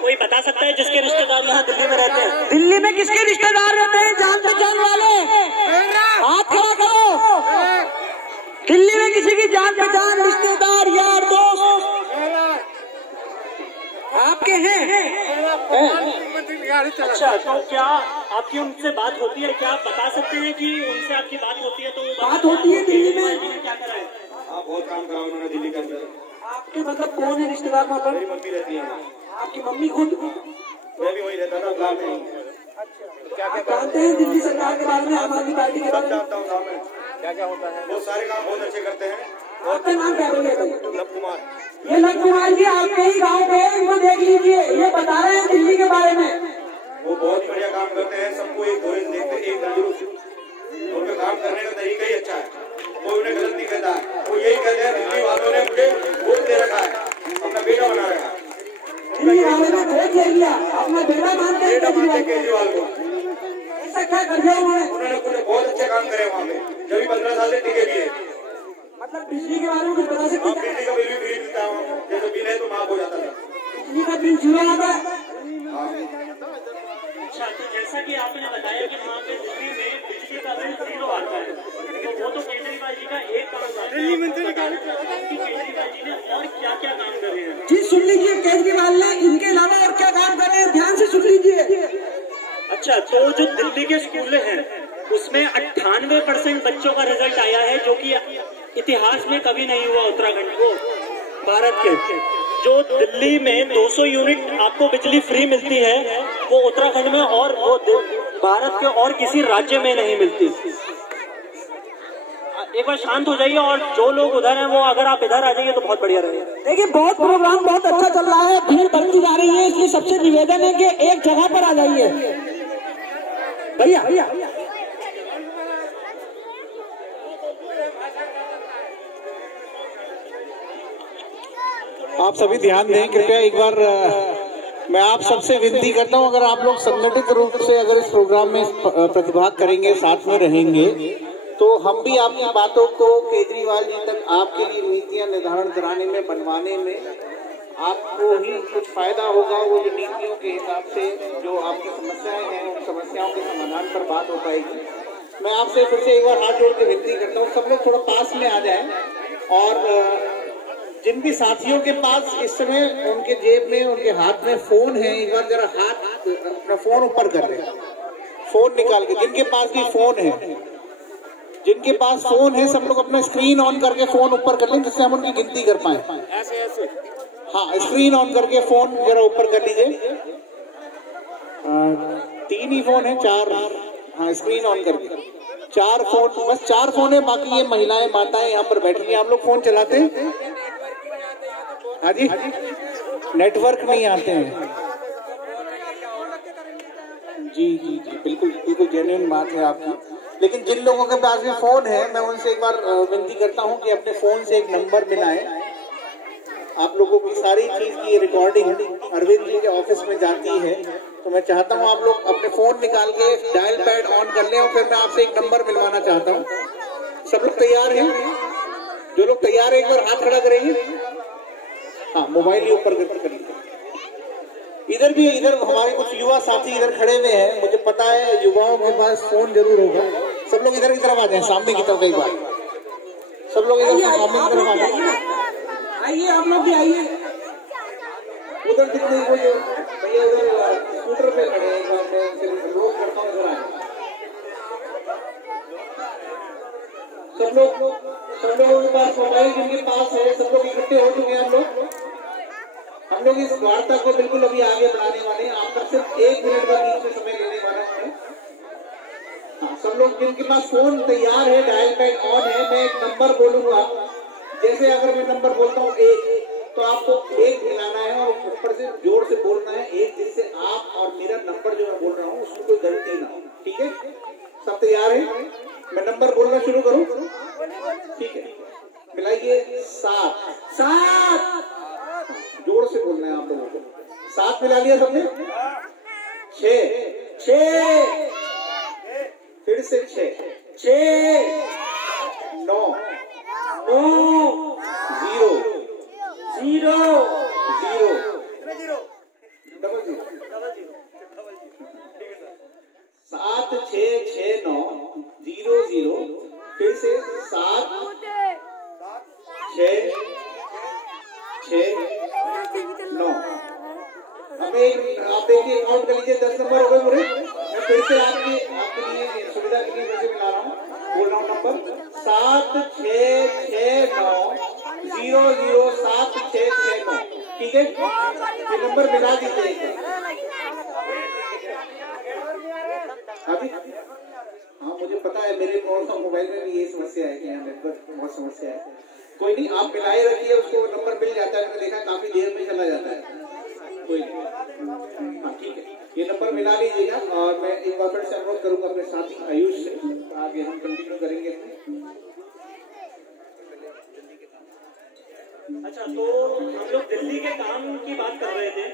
कोई बता सकता है जिसके रिश्तेदार यहाँ दिल्ली में रहते हैं? दिल्ली में किसके रिश्तेदार रहते हैं? जान पहचान वाले हाथ खड़ा करो। दिल्ली में किसी की जान पहचान, रिश्तेदार, यार दोस्त आपके हैं? अच्छा, तो क्या आपकी उनसे बात होती है? क्या आप बता सकते हैं कि उनसे आपकी बात होती है? तो बात होती है दिल्ली में? क्या कराए? हाँ, बहुत काम करा उन्होंने दिल्ली के अंदर। आपके मतलब कौन है रिश्तेदार वहाँ पर? मेरी मम्मी रहती है। आपकी मम्मी खुद? मैं भी वही रहता था गाँव में। क्या जानते हैं दिल्ली सरकार के बारे में, आम आदमी पार्टी के बारे में? जानता हूँ गाँव में क्या क्या होता है। बहुत सारे काम बहुत अच्छे करते हैं। आपका नाम क्या बोलिए? लव कुमार। ये लव कुमार जी आपके ही गाँव के, इनको देख लीजिए, ये बता रहे हैं दिल्ली के बारे में। वो बहुत बढ़िया काम करते हैं, सबको एक धोरे से देखते, एक तंदुरुस्त। उनका काम करने का तरीका ही अच्छा है, कोई उन्हें गलत नहीं कहता है। वो यही कहते हैं दिल्ली वालों ने मुझे वोट दे रखा है, अपना बेटा बना रखा है। दिल्ली वालों ने वोट ले लिया, अपना बेटा मानते हैं केजरीवाल को। ऐसा क्या कर दिया उन्होंने कुछ बहुत अच्छे काम करे वहाँ पे, जब 15 साल से टिके भी है। मतलब बिजली के बारे में कुछ बता सकते हैं? बिजली का बिल भी फ्री मिलता है, जैसे बिल है तो माफ हो जाता है। बिजली का बिल 0 आता है? अच्छा, तो जैसा कि आपने बताया कि वहाँ पे दिल्ली में बिजली का बिल 0 आता है, तो वो तो केजरीवाल जी का एक काम है। केजरीवाल जी ने और क्या क्या काम करे हैं? जी सुन लीजिए, केजरीवाल ने इनके अलावा और क्या काम करे हैं, ध्यान से सुन लीजिए। अच्छा, तो जो दिल्ली के स्कूल हैं उसमें 98% बच्चों का रिजल्ट आया है, जो कि इतिहास में कभी नहीं हुआ उत्तराखंड को। भारत के जो दिल्ली में 200 यूनिट आपको बिजली फ्री मिलती है, वो उत्तराखंड में और वो भारत के और किसी राज्य में नहीं मिलती। एक बार शांत हो जाइए, और जो लोग उधर हैं वो अगर आप इधर आ जाइए तो बहुत बढ़िया रहेगा। देखिए बहुत प्रोग्राम बहुत अच्छा चल रहा है, भीड़ बढ़ती जा रही है, इसलिए सबसे निवेदन है कि एक जगह पर आ जाइए भैया। आप सभी ध्यान दें कृपया एक बार। मैं आप सबसे विनती करता हूं, अगर आप लोग संगठित रूप से अगर इस प्रोग्राम में प्रतिभाग करेंगे, साथ में रहेंगे, तो हम भी आपकी बातों को केजरीवाल जी तक आपके लिए नीतियां निर्धारण कराने में, बनवाने में आपको ही कुछ फायदा होगा। वो जो नीतियों के हिसाब से जो आपकी समस्याएं हैं, उन समस्याओं के समाधान पर बात हो पाएगी। मैं आपसे फिर से एक बार हाथ जोड़ के विनती करता हूँ, सब लोग थोड़ा पास में आ जाएं, और जिन भी साथियों के पास इस समय उनके जेब में, उनके हाथ में फोन है, एक बार जरा हाथ अपना फोन ऊपर कर लें, फोन निकाल के। जिनके पास भी फोन है, जिनके पास फोन है, सब लोग अपना स्क्रीन ऑन करके फोन ऊपर कर लें, जिससे हम उनकी गिनती कर पाए। हाँ, स्क्रीन ऑन करके फोन जरा ऊपर कर लीजिए। 3 ही फोन है, 4। हाँ, स्क्रीन ऑन करके 4 फोन, बस 4 फोन है। बाकी ये महिलाएं, माताएं यहाँ पर बैठी हैं। आप लोग फोन चलाते हैं? हाँ जी, नेटवर्क नहीं आते हैं। जी जी जी, बिल्कुल बिल्कुल जेन्युइन बात है आपकी। लेकिन जिन लोगों के पास भी फोन है, मैं उनसे एक बार विनती करता हूं कि अपने फोन से एक नंबर मिलाएं। आप लोगों की सारी चीज की रिकॉर्डिंग अरविंद जी के ऑफिस में जाती है, तो मैं चाहता हूं आप लोग अपने फोन निकाल के डायल पैड ऑन कर लें, और फिर मैं आपसे एक नंबर मिलवाना चाहता हूं। सब लोग तैयार हैं? जो लोग तैयार हैं एक बार हाथ खड़ा करेंगे। हाँ, मोबाइल ही ऊपर करके करिए। इधर भी, इधर हमारे कुछ युवा साथी इधर खड़े हुए हैं, मुझे पता है युवाओं के पास फोन जरूर होगा। सब लोग इधर की तरफ आ जाए, सामने की तरफ एक बार। सब लोग इधर सामने की तरफ आ जाए। आइए, आप लोग भी आइए। उधर जितने वो जो भैया उधर स्कूटर पे खड़े हैं, मैं रोक करता हूँ, इधर आए। सब लोगों के पास मोबाइल जिनके पास है, सब लोग इकट्ठे हो चुके हैं। हम लोग इस वार्ता को बिल्कुल अभी आगे बढ़ाने वाले हैं। आपका सिर्फ 1 मिनट का बीच में समय लेने वाला हूँ। हाँ, सब लोग जिनके पास फोन तैयार है, डायल पैड ऑन है, मैं एक नंबर बोलूंगा। जैसे अगर मैं नंबर बोलता हूँ 1, तो आपको 1 मिलाना है और ऊपर से जोर से बोलना है 1, जिससे आप और मेरा नंबर जो मैं बोल रहा हूँ उसमें कोई गलती ना हो। ठीक है? सब तैयार है? मैं नंबर बोलना शुरू करूँ? ठीक है, मिलाइए। 7 जोर से बोलना है आप लोगों को। 7 मिला लिया सबने? 6 फिर से 6 9 0 7 6 6 9 0 0 फिर से 7 6 6 9। हमें आप देखिए, काउंट कर लीजिए, 10 नंबर हो गए पूरे। मैं फिर से आपके लिए सुविधा के लिए फिर से मिला रहा हूँ, बोल रहा हूँ नंबर 7 6 6 9 0 0 7 6 6 9। ठीक है, ये नंबर मिला दीजिए अभी। हाँ, मुझे पता है, मेरे मोबाइल में भी ये समस्या है कि यहाँ नेटवर्क बहुत समस्या है। कोई नहीं, आप मिलाए रखिए, उसको नंबर मिल जाता है। मैंने देखा काफी देर में चला जाता है। कोई नहीं, हाँ ठीक है, ये नंबर मिला लीजिएगा। और मैं एक बार फिर से अनुरोध करूंगा अपने साथी आयुष से, आगे हम कंटिन्यू करेंगे। अच्छा, तो हम लोग दिल्ली के काम की बात कर रहे थे।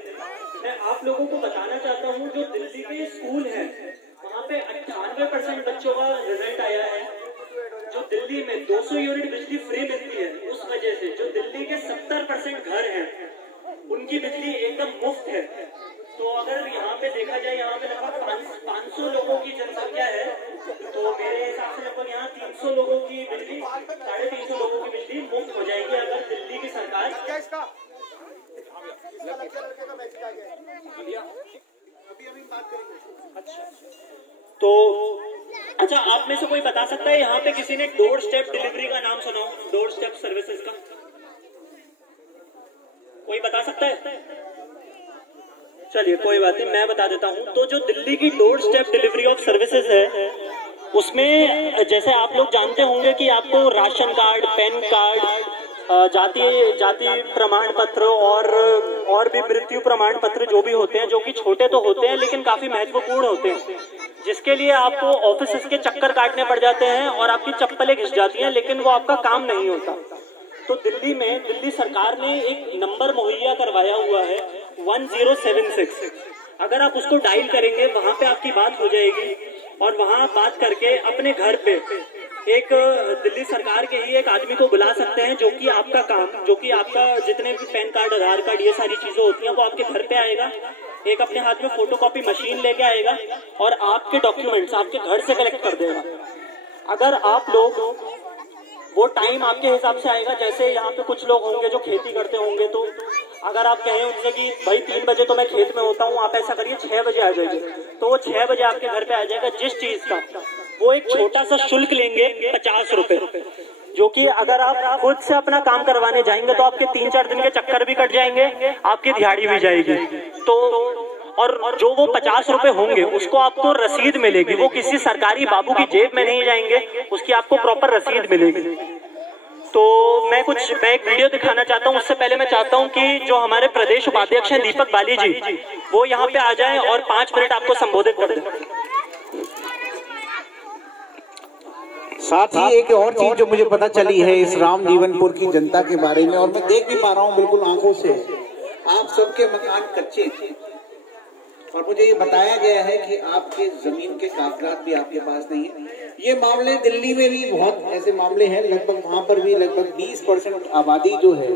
मैं आप लोगों को बताना चाहता हूँ, जो दिल्ली के स्कूल हैं वहाँ पे 98% बच्चों का रिजल्ट आया है। जो दिल्ली में 200 यूनिट बिजली फ्री मिलती है, उस वजह से जो दिल्ली के 70% घर हैं उनकी बिजली एकदम मुफ्त है। तो अगर यहाँ पे देखा जाए, यहाँ पे लगभग 500 लोगों की जनसंख्या है, तो मेरे हिसाब से लगभग यहाँ 300 लोगों की बिजली, 350 लोगों की बिजली मुफ्त हो जाएगी अगर दिल्ली की सरकार। अच्छा, तो अच्छा, आप में से कोई बता सकता है यहाँ पे किसी ने डोर स्टेप डिलीवरी का नाम सुना हो? डोर स्टेप सर्विसेज का कोई बता सकता है? चलिए कोई बात नहीं, मैं बता देता हूँ। तो जो दिल्ली की door step delivery of services है, उसमें जैसे आप लोग जानते होंगे कि आपको राशन कार्ड, पैन कार्ड, जाति प्रमाण पत्र और भी मृत्यु प्रमाण पत्र जो भी होते हैं, जो कि छोटे तो होते हैं लेकिन काफी महत्वपूर्ण होते हैं, जिसके लिए आपको ऑफिस के चक्कर काटने पड़ जाते हैं और आपकी चप्पलें घिस जाती हैं, लेकिन वो आपका काम नहीं होता। तो दिल्ली में दिल्ली सरकार ने एक नंबर मुहैया करवाया हुआ है 1076। अगर आप उसको डायल करेंगे, वहां पे आपकी बात हो जाएगी और वहां बात करके अपने घर पे एक दिल्ली सरकार के ही एक आदमी को बुला सकते हैं, जो कि आपका काम, जो कि आपका जितने भी पैन कार्ड, आधार कार्ड, ये सारी चीजें होती हैं, वो आपके घर पे आएगा, एक अपने हाथ में फोटोकॉपी मशीन लेके आएगा और आपके डॉक्यूमेंट्स आपके घर से कलेक्ट कर देगा। अगर आप लोग, वो टाइम आपके हिसाब से आएगा, जैसे यहाँ पे कुछ लोग होंगे जो खेती करते होंगे, तो अगर आप कहें उनसे कि भाई 3 बजे तो मैं खेत में होता हूँ, आप ऐसा करिए 6 बजे आ जाइए, तो वो 6 बजे आपके घर पे आ जाएगा। जिस चीज का वो एक छोटा सा शुल्क लेंगे 50 रुपए, जो कि अगर आप खुद से अपना काम करवाने जाएंगे तो आपके 3-4 दिन के चक्कर भी कट जाएंगे, आपकी दिहाड़ी भी जाएगी। तो और जो वो 50 रुपए होंगे उसको आपको रसीद मिलेगी, वो किसी सरकारी बाबू की जेब में नहीं जाएंगे, उसकी आपको प्रॉपर रसीद मिलेगी। तो मैं एक वीडियो दिखाना चाहता हूँ। उससे पहले मैं चाहता हूँ कि जो हमारे प्रदेश उपाध्यक्ष हैं दीपक बाली जी, वो यहाँ पे आ जाएं और 5 मिनट आपको संबोधित कर दें। साथ ही एक और चीज जो मुझे पता चली है इस राम जीवनपुर की जनता के बारे में, और मैं देख भी पा रहा हूँ बिल्कुल आंखों से, आप सबके मकान कच्चे थे और मुझे ये बताया गया है कि आपके जमीन के कागजात भी आपके पास नहीं है। ये मामले दिल्ली में भी बहुत ऐसे मामले हैं, लगभग वहां पर भी लगभग 20% आबादी जो है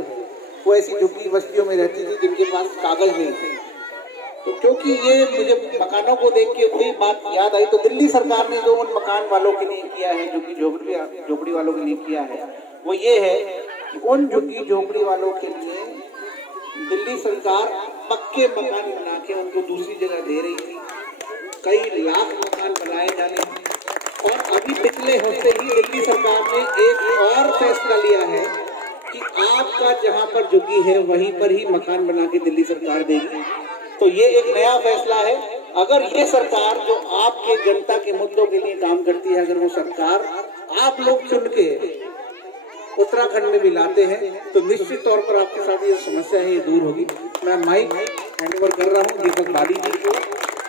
वो ऐसी झुग्गी बस्तियों में रहती थी जिनके पास कागज नहीं थे। तो क्योंकि ये मुझे मकानों को देख के वही बात याद आई, तो दिल्ली सरकार ने जो उन मकान वालों के लिए किया है, जो कि झोपड़ी वालों के लिए किया है, वो ये है कि उन झुग्गी झोपड़ी वालों के लिए दिल्ली सरकार पक्के मकान बना के उनको दूसरी जगह दे रही थी। कई लाख मकान बनाए जाने हैं और अभी पिछले हफ्ते ही दिल्ली सरकार ने एक और फैसला लिया है कि आपका जहां पर झुग्गी है वहीं पर ही मकान बना के दिल्ली सरकार देगी। तो ये एक नया फैसला है। अगर ये सरकार जो आपके जनता के मुद्दों के लिए काम करती है, अगर वो सरकार आप लोग चुन के उत्तराखंड में भी लाते हैं, तो निश्चित तौर पर आपके साथ ये समस्या है, ये दूर होगी। मैं माइक हैंड ओवर कर रहा हूँ दीपक बाली जी को,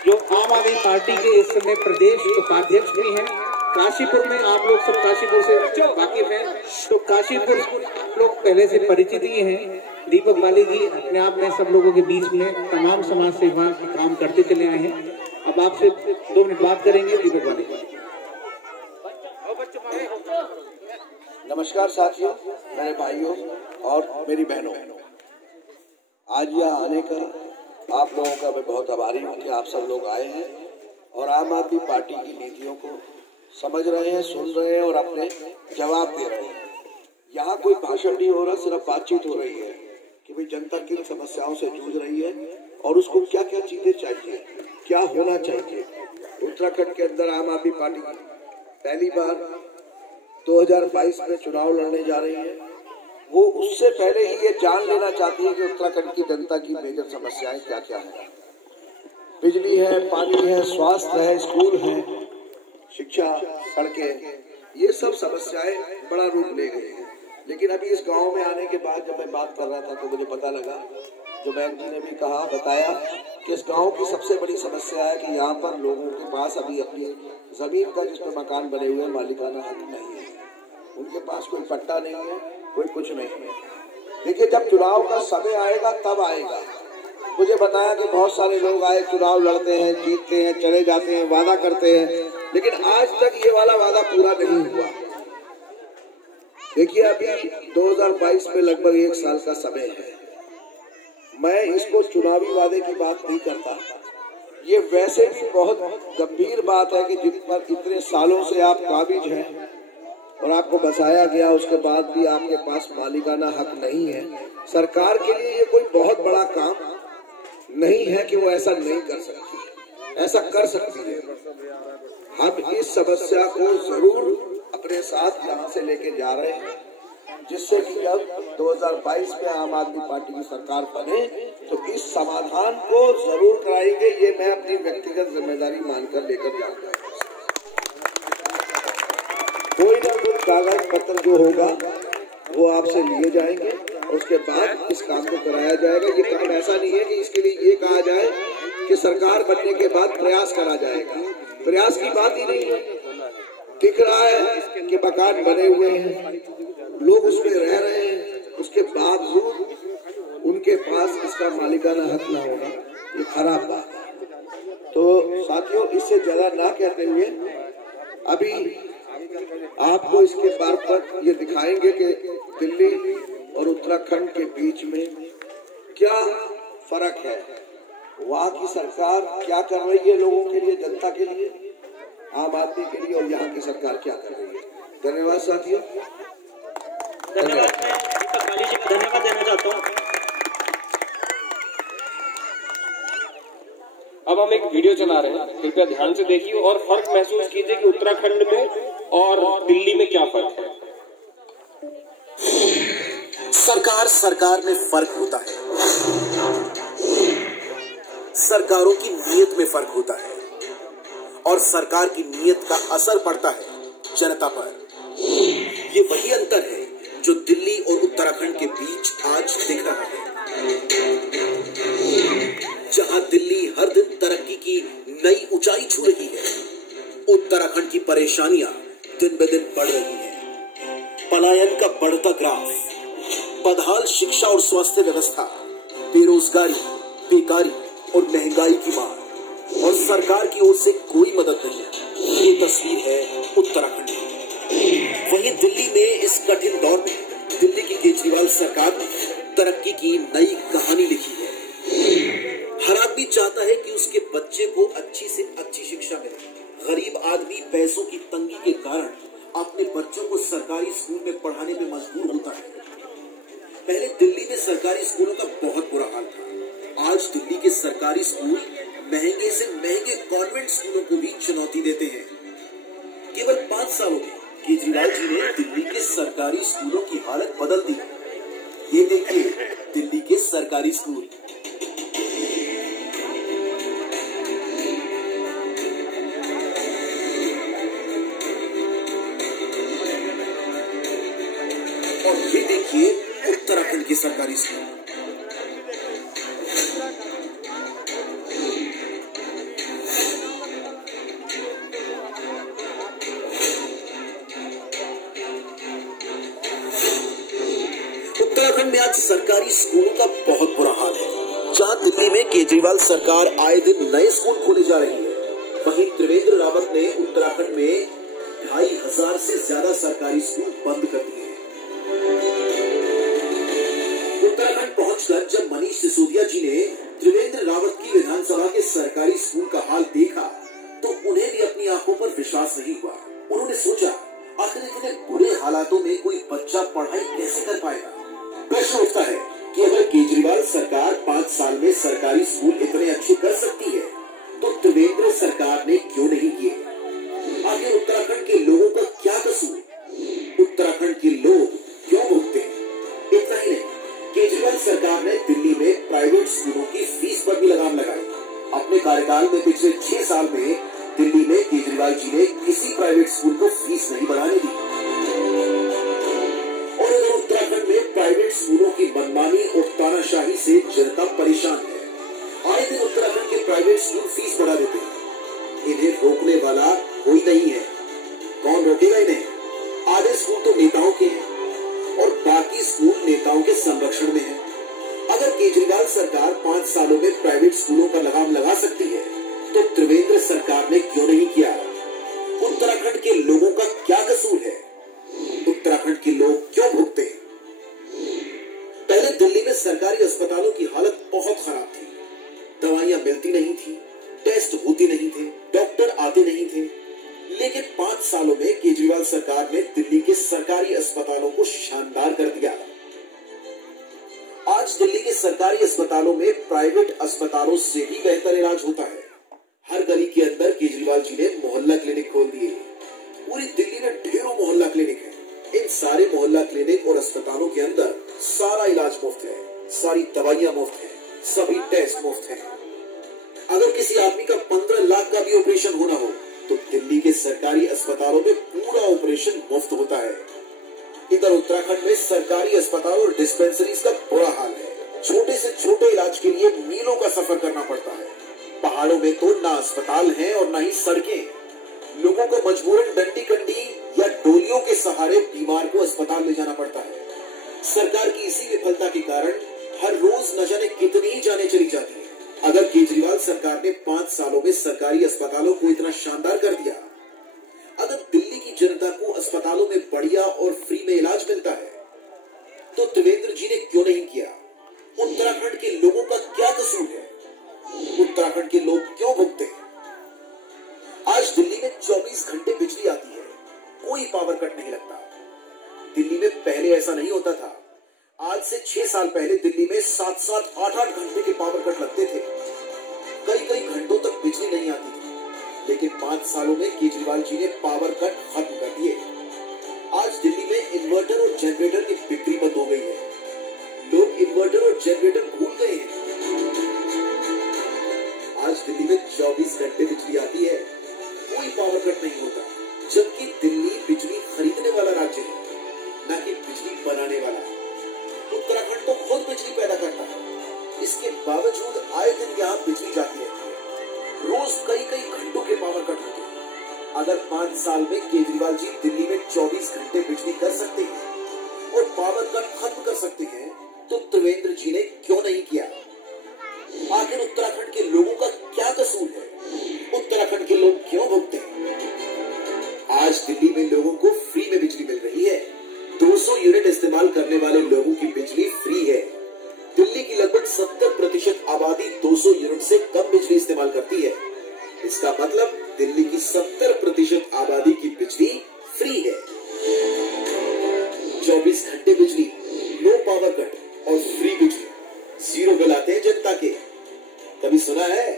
जो आम आदमी पार्टी के इस समय प्रदेश उपाध्यक्ष भी हैं। काशीपुर में आप लोग सब काशीपुर से वाकिफ हैं, तो काशीपुर आप लोग पहले से परिचित ही हैं। दीपक बाली जी अपने आप में सब लोगों के बीच में तमाम समाज सेवा के काम करते चले आए हैं। अब आपसे 2 मिनट बात करेंगे दीपक बाली जी। नमस्कार साथियों, मेरे भाइयों और मेरी बहनों, आज यहाँ आने का आप लोगों का मैं बहुत आभारी हूँ कि आप सब लोग आए हैं और आम आदमी पार्टी की नीतियों को समझ रहे हैं, सुन रहे हैं और अपने जवाब दे रहे हैं। यहाँ कोई भाषण नहीं हो रहा, सिर्फ बातचीत हो रही है कि भाई जनता किन समस्याओं से जूझ रही है और उसको क्या क्या चीजें चाहिए, क्या होना चाहिए। उत्तराखंड के अंदर आम आदमी पार्टी पहली बार 2022 में चुनाव लड़ने जा रही है। वो उससे पहले ही ये जान लेना चाहती है कि उत्तराखंड की जनता की मेजर समस्याएं क्या क्या है। बिजली है, पानी है, स्वास्थ्य है, स्कूल है, शिक्षा, सड़कें, ये सब समस्याएं बड़ा रूप ले गई है। लेकिन अभी इस गांव में आने के बाद जब मैं बात कर रहा था तो मुझे पता लगा, जो बैंक जी ने भी कहा, बताया कि इस गांव की सबसे बड़ी समस्या है कि यहाँ पर लोगों के पास अभी अपनी जमीन का, जिसमें मकान बने हुए हैं, मालिकाना हक नहीं है। उनके पास कोई पट्टा नहीं है, कोई कुछ नहीं है। देखिए, जब चुनाव का समय आएगा तब आएगा। मुझे बताया कि बहुत सारे लोग आए, चुनाव लड़ते हैं, जीतते हैं, चले जाते हैं, वादा करते हैं, लेकिन आज तक ये वाला वादा पूरा नहीं हुआ। देखिए, अभी 2022 में लगभग 1 साल का समय है। मैं इसको चुनावी वादे की बात नहीं करता, ये वैसे भी बहुत गंभीर बात है कि जिन पर इतने सालों से आप काबिज हैं और आपको बसाया गया, उसके बाद भी आपके पास मालिकाना हक नहीं है। सरकार के लिए ये कोई बहुत बड़ा काम नहीं है कि वो ऐसा नहीं कर सकती, ऐसा कर सकती है। हम इस समस्या को जरूर अपने साथ यहाँ से लेके जा रहे हैं, जिससे कि जब 2022 में आम आदमी पार्टी की सरकार बने तो इस समाधान को जरूर कराएंगे। ये मैं अपनी व्यक्तिगत जिम्मेदारी मानकर लेकर जाऊंगा। कोई ना कोई कागज पत्र जो होगा वो आपसे लिए जाएंगे, उसके बाद इस काम को कराया जाएगा। ये काम ऐसा नहीं है कि इसके लिए ये कहा जाए कि सरकार बनने के बाद प्रयास करा जाएगा। प्रयास की बात ही नहीं है। दिख रहा है कि मकान बने हुए हैं, लोग उसमें रह रहे हैं, उसके बावजूद उनके पास इसका मालिकाना हक न होना, ये खराब बात है। तो साथियों, इससे ज्यादा ना कहते हुए अभी आपको इसके मार्फत ये दिखाएंगे कि दिल्ली और उत्तराखंड के बीच में क्या फर्क है, वहाँ की सरकार क्या कर रही है लोगों के लिए, जनता के लिए, आम आदमी के लिए, और यहाँ की सरकार क्या कर रही है। धन्यवाद साथियों। धन्यवाद। मैं दीपक बाली जी का धन्यवाद देना चाहता हूँ। अब हम एक वीडियो चला रहे हैं, कृपया ध्यान से देखिए और फर्क महसूस कीजिए कि उत्तराखंड में और दिल्ली में क्या फर्क है। सरकार में फर्क होता है, सरकारों की नीयत में फर्क होता है, और सरकार की नीयत का असर पड़ता है जनता पर। ये वही अंतर है जो दिल्ली और उत्तराखंड के बीच आज दिख रहा है। जहां दिल्ली हर दिन तरक्की की नई ऊंचाई छू रही है, उत्तराखंड की परेशानियां दिन ब दिन बढ़ रही हैं। पलायन का बढ़ता ग्राफ, बदहाल शिक्षा और स्वास्थ्य व्यवस्था, बेरोजगारी, बेकारी और महंगाई की मार, और सरकार की ओर से कोई मदद नहीं। ये तस्वीर है उत्तराखंड की। वहीं दिल्ली में इस कठिन दौर में दिल्ली की केजरीवाल सरकार ने तरक्की की नई कहानी लिखी है। हर आदमी चाहता है कि उसके बच्चे को अच्छी से अच्छी शिक्षा मिले। गरीब आदमी पैसों की तंगी के कारण अपने बच्चों को सरकारी स्कूल में पढ़ाने में मजबूर होता है। पहले दिल्ली में सरकारी स्कूलों का बहुत बुरा हाल था। आज दिल्ली के सरकारी स्कूल महंगे से महंगे कॉन्वेंट स्कूलों को भी चुनौती देते हैं। केवल 5 सालों में केजरीवाल जी ने दिल्ली के सरकारी स्कूलों की हालत बदल दी। ये देखिए दिल्ली के सरकारी स्कूल। और ये देखिए उत्तराखंड के सरकारी स्कूल। उत्तराखंड में आज सरकारी स्कूलों का बहुत बुरा हाल है। जहां दिल्ली में केजरीवाल सरकार आए दिन नए स्कूल खोले जा रही है, वहीं त्रिवेंद्र रावत ने उत्तराखंड में 2500 से ज्यादा सरकारी स्कूल बंद कर दिए हैं। उत्तराखंड पहुंचकर जब मनीष सिसोदिया जी ने त्रिवेंद्र रावत की विधानसभा के सरकारी स्कूल का हाल देखा तो उन्हें भी अपनी आंखों पर विश्वास नहीं हुआ। उन्होंने सोचा, आखिर इतने बुरे हालातों में कोई बच्चा पढ़ाई कैसे कर पाएगा। प्रश्न उठता है कि अगर केजरीवाल सरकार 5 साल में सरकारी स्कूल इतने अच्छे कर सकती है तो त्रिवेंद्र सरकार ने क्यों नहीं किए। आखिर उत्तराखंड के लोगों का क्या कसूर, उत्तराखंड के लोग क्यों भुगते हैं। इतना ही नहीं, केजरीवाल सरकार ने दिल्ली में प्राइवेट स्कूलों की फीस पर भी लगाम लगाई। अपने कार्यकाल में पिछले 6 साल में दिल्ली में केजरीवाल जी ने किसी प्राइवेट स्कूल को फीस नहीं बढ़ाने दी। और अगर उत्तराखंड में प्राइवेट स्कूलों की मनमानी और तानाशाही से जनता परेशान है। आए दिन उत्तराखंड के प्राइवेट स्कूल फीस बढ़ा देते हैं। इन्हें रोकने वाला कोई नहीं है। कौन रोकेगा इन्हें। आधे स्कूल तो नेताओं के हैं और बाकी स्कूल नेताओं के संरक्षण में है। अगर केजरीवाल सरकार 5 सालों में प्राइवेट स्कूलों पर लगाम लगा सकती है तो त्रिवेंद्र सरकार ने क्यों नहीं किया। उत्तराखंड के लोगों का क्या कसूर है, उत्तराखंड के लोग क्यों भुगते हैं। पहले दिल्ली में सरकारी अस्पतालों की हालत बहुत खराब थी। दवाइयां मिलती नहीं थी, टेस्ट होते नहीं थे, डॉक्टर आते नहीं थे। लेकिन 5 सालों में केजरीवाल सरकार ने दिल्ली के सरकारी अस्पतालों को शानदार कर दिया। आज दिल्ली के सरकारी अस्पतालों में प्राइवेट अस्पतालों से भी बेहतर इलाज होता है। हर गली के अंदर केजरीवाल जी ने मोहल्ला क्लिनिक खोल दिए। पूरी दिल्ली में ढेरों मोहल्ला क्लिनिक है। इन सारे मोहल्ला क्लिनिक और अस्पतालों के अंदर सारा इलाज मुफ्त है, सारी दवाइयां मुफ्त है, सभी टेस्ट मुफ्त है। अगर किसी आदमी का 15 लाख का भी ऑपरेशन होना हो तो दिल्ली के सरकारी अस्पतालों में पूरा ऑपरेशन मुफ्त होता है। इधर उत्तराखंड में सरकारी अस्पताल और डिस्पेंसरीज का बुरा हाल है। छोटे से छोटे इलाज के लिए मीलों का सफर करना पड़ता है। पहाड़ों में तो ना अस्पताल हैं और ना ही सड़कें। लोगों को मजबूरन डंडी कंडी या डोलियों के सहारे बीमार को अस्पताल ले जाना पड़ता है। सरकार की इसी विफलता के कारण हर रोज न जाने कितनी जानें चली जाती है। अगर केजरीवाल सरकार ने 5 सालों में सरकारी अस्पतालों को इतना शानदार कर दिया, अगर दिल्ली की जनता को अस्पतालों में बढ़िया और फ्री में इलाज मिलता है, तो त्रिवेंद्र जी ने क्यों नहीं किया? उत्तराखंड के लोगों का क्या कसूर है? उत्तराखंड के लोग क्यों भुगते हैं? आज दिल्ली में 24 घंटे बिजली आती है, कोई पावर कट नहीं लगता। दिल्ली में पहले ऐसा नहीं होता था। आज से 6 साल पहले दिल्ली में 7-7, 8-8 घंटे के पावर कट लगते थे। कई घंटों तक बिजली नहीं आती थी। लेकिन 5 सालों में केजरीवाल जी ने पावर कट खत्म कर दिए। आज दिल्ली में इन्वर्टर और जनरेटर की बिक्री बंद हो गई है। लोग इन्वर्टर और जनरेटर भूल गए हैं। आज दिल्ली में 24 घंटे बिजली आती है, कोई पावर कट नहीं होता। जबकि दिल्ली बिजली खरीदने वाला राज्य है, न कि बिजली बनाने वाला। उत्तराखंड तो खुद बिजली पैदा करता है, इसके बावजूद आए दिन यहाँ बिजली जाती रहती है। रोज कई घंटों के पावर कट होते हैं। अगर 5 साल में केजरीवाल जी दिल्ली में 24 घंटे बिजली कर सकते हैं और पावर कट खत्म कर सकते हैं, तो त्रिवेंद्र जी ने क्यों नहीं किया? आखिर उत्तराखंड के लोगों का क्या कसूर है? उत्तराखंड के लोग क्यों भुगते हैं? आज दिल्ली में लोगों को फ्री में बिजली मिल रही है। 200 यूनिट इस्तेमाल करने वाले लोगों की बिजली फ्री है। दिल्ली की लगभग 70% आबादी 200 यूनिट से कम बिजली इस्तेमाल करती है। इसका मतलब दिल्ली की 70% आबादी की बिजली फ्री है। 24 घंटे बिजली, नो पावर कट और फ्री बिजली, 0 बिल आते हैं जनता के। कभी सुना है?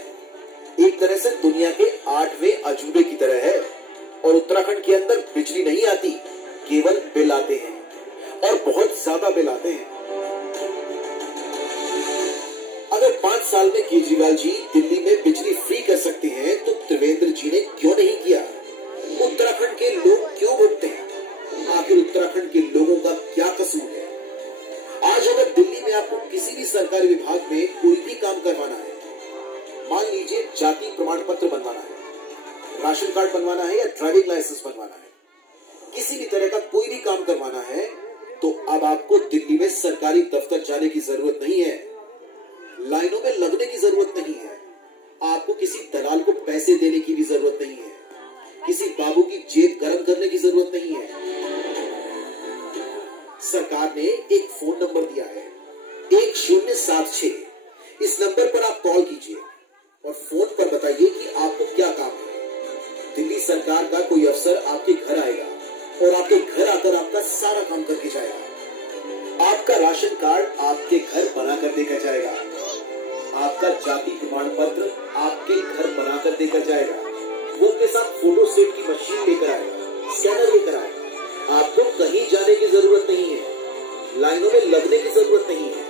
एक तरह से दुनिया के 8वें अजूबे की तरह है। और उत्तराखंड के अंदर बिजली नहीं आती, केवल बिल आते हैं और बहुत ज्यादा बिल आते हैं। अगर 5 साल में केजरीवाल जी दिल्ली में बिजली फ्री कर सकते हैं, तो त्रिवेंद्र जी ने क्यों नहीं किया? उत्तराखंड के लोग क्यों भुगते हैं? आखिर उत्तराखंड के लोगों का क्या कसूर है? आज अगर दिल्ली में आपको किसी भी सरकारी विभाग में कोई भी काम करवाना है, मान लीजिए जाति प्रमाण पत्र बनवाना है, राशन कार्ड बनवाना है या ड्राइविंग लाइसेंस बनवाना है, किसी भी तरह का कोई भी काम करवाना है, तो अब आपको दिल्ली में सरकारी दफ्तर जाने की जरूरत नहीं है, लाइनों में लगने की जरूरत नहीं है, आपको किसी दलाल को पैसे देने की भी जरूरत नहीं है, किसी बाबू की जेब गर्म करने की जरूरत नहीं है। सरकार ने एक फोन नंबर दिया है, 1076। इस नंबर पर आप कॉल कीजिए और फोन पर बताइए कि आपको क्या काम है। दिल्ली सरकार का कोई अफसर आपके घर आएगा और आपके घर आकर आपका सारा काम करके जाएगा। आपका राशन कार्ड आपके घर बना कर देकर जाएगा, आपका जाति प्रमाण पत्र आपके घर बना कर देकर जाएगा, वो के साथ फोटो सेट की मशीन लेकर आएगा, स्कैनर लेकर आएगा। आपको कहीं जाने की जरूरत नहीं है, लाइनों में लगने की जरूरत नहीं है,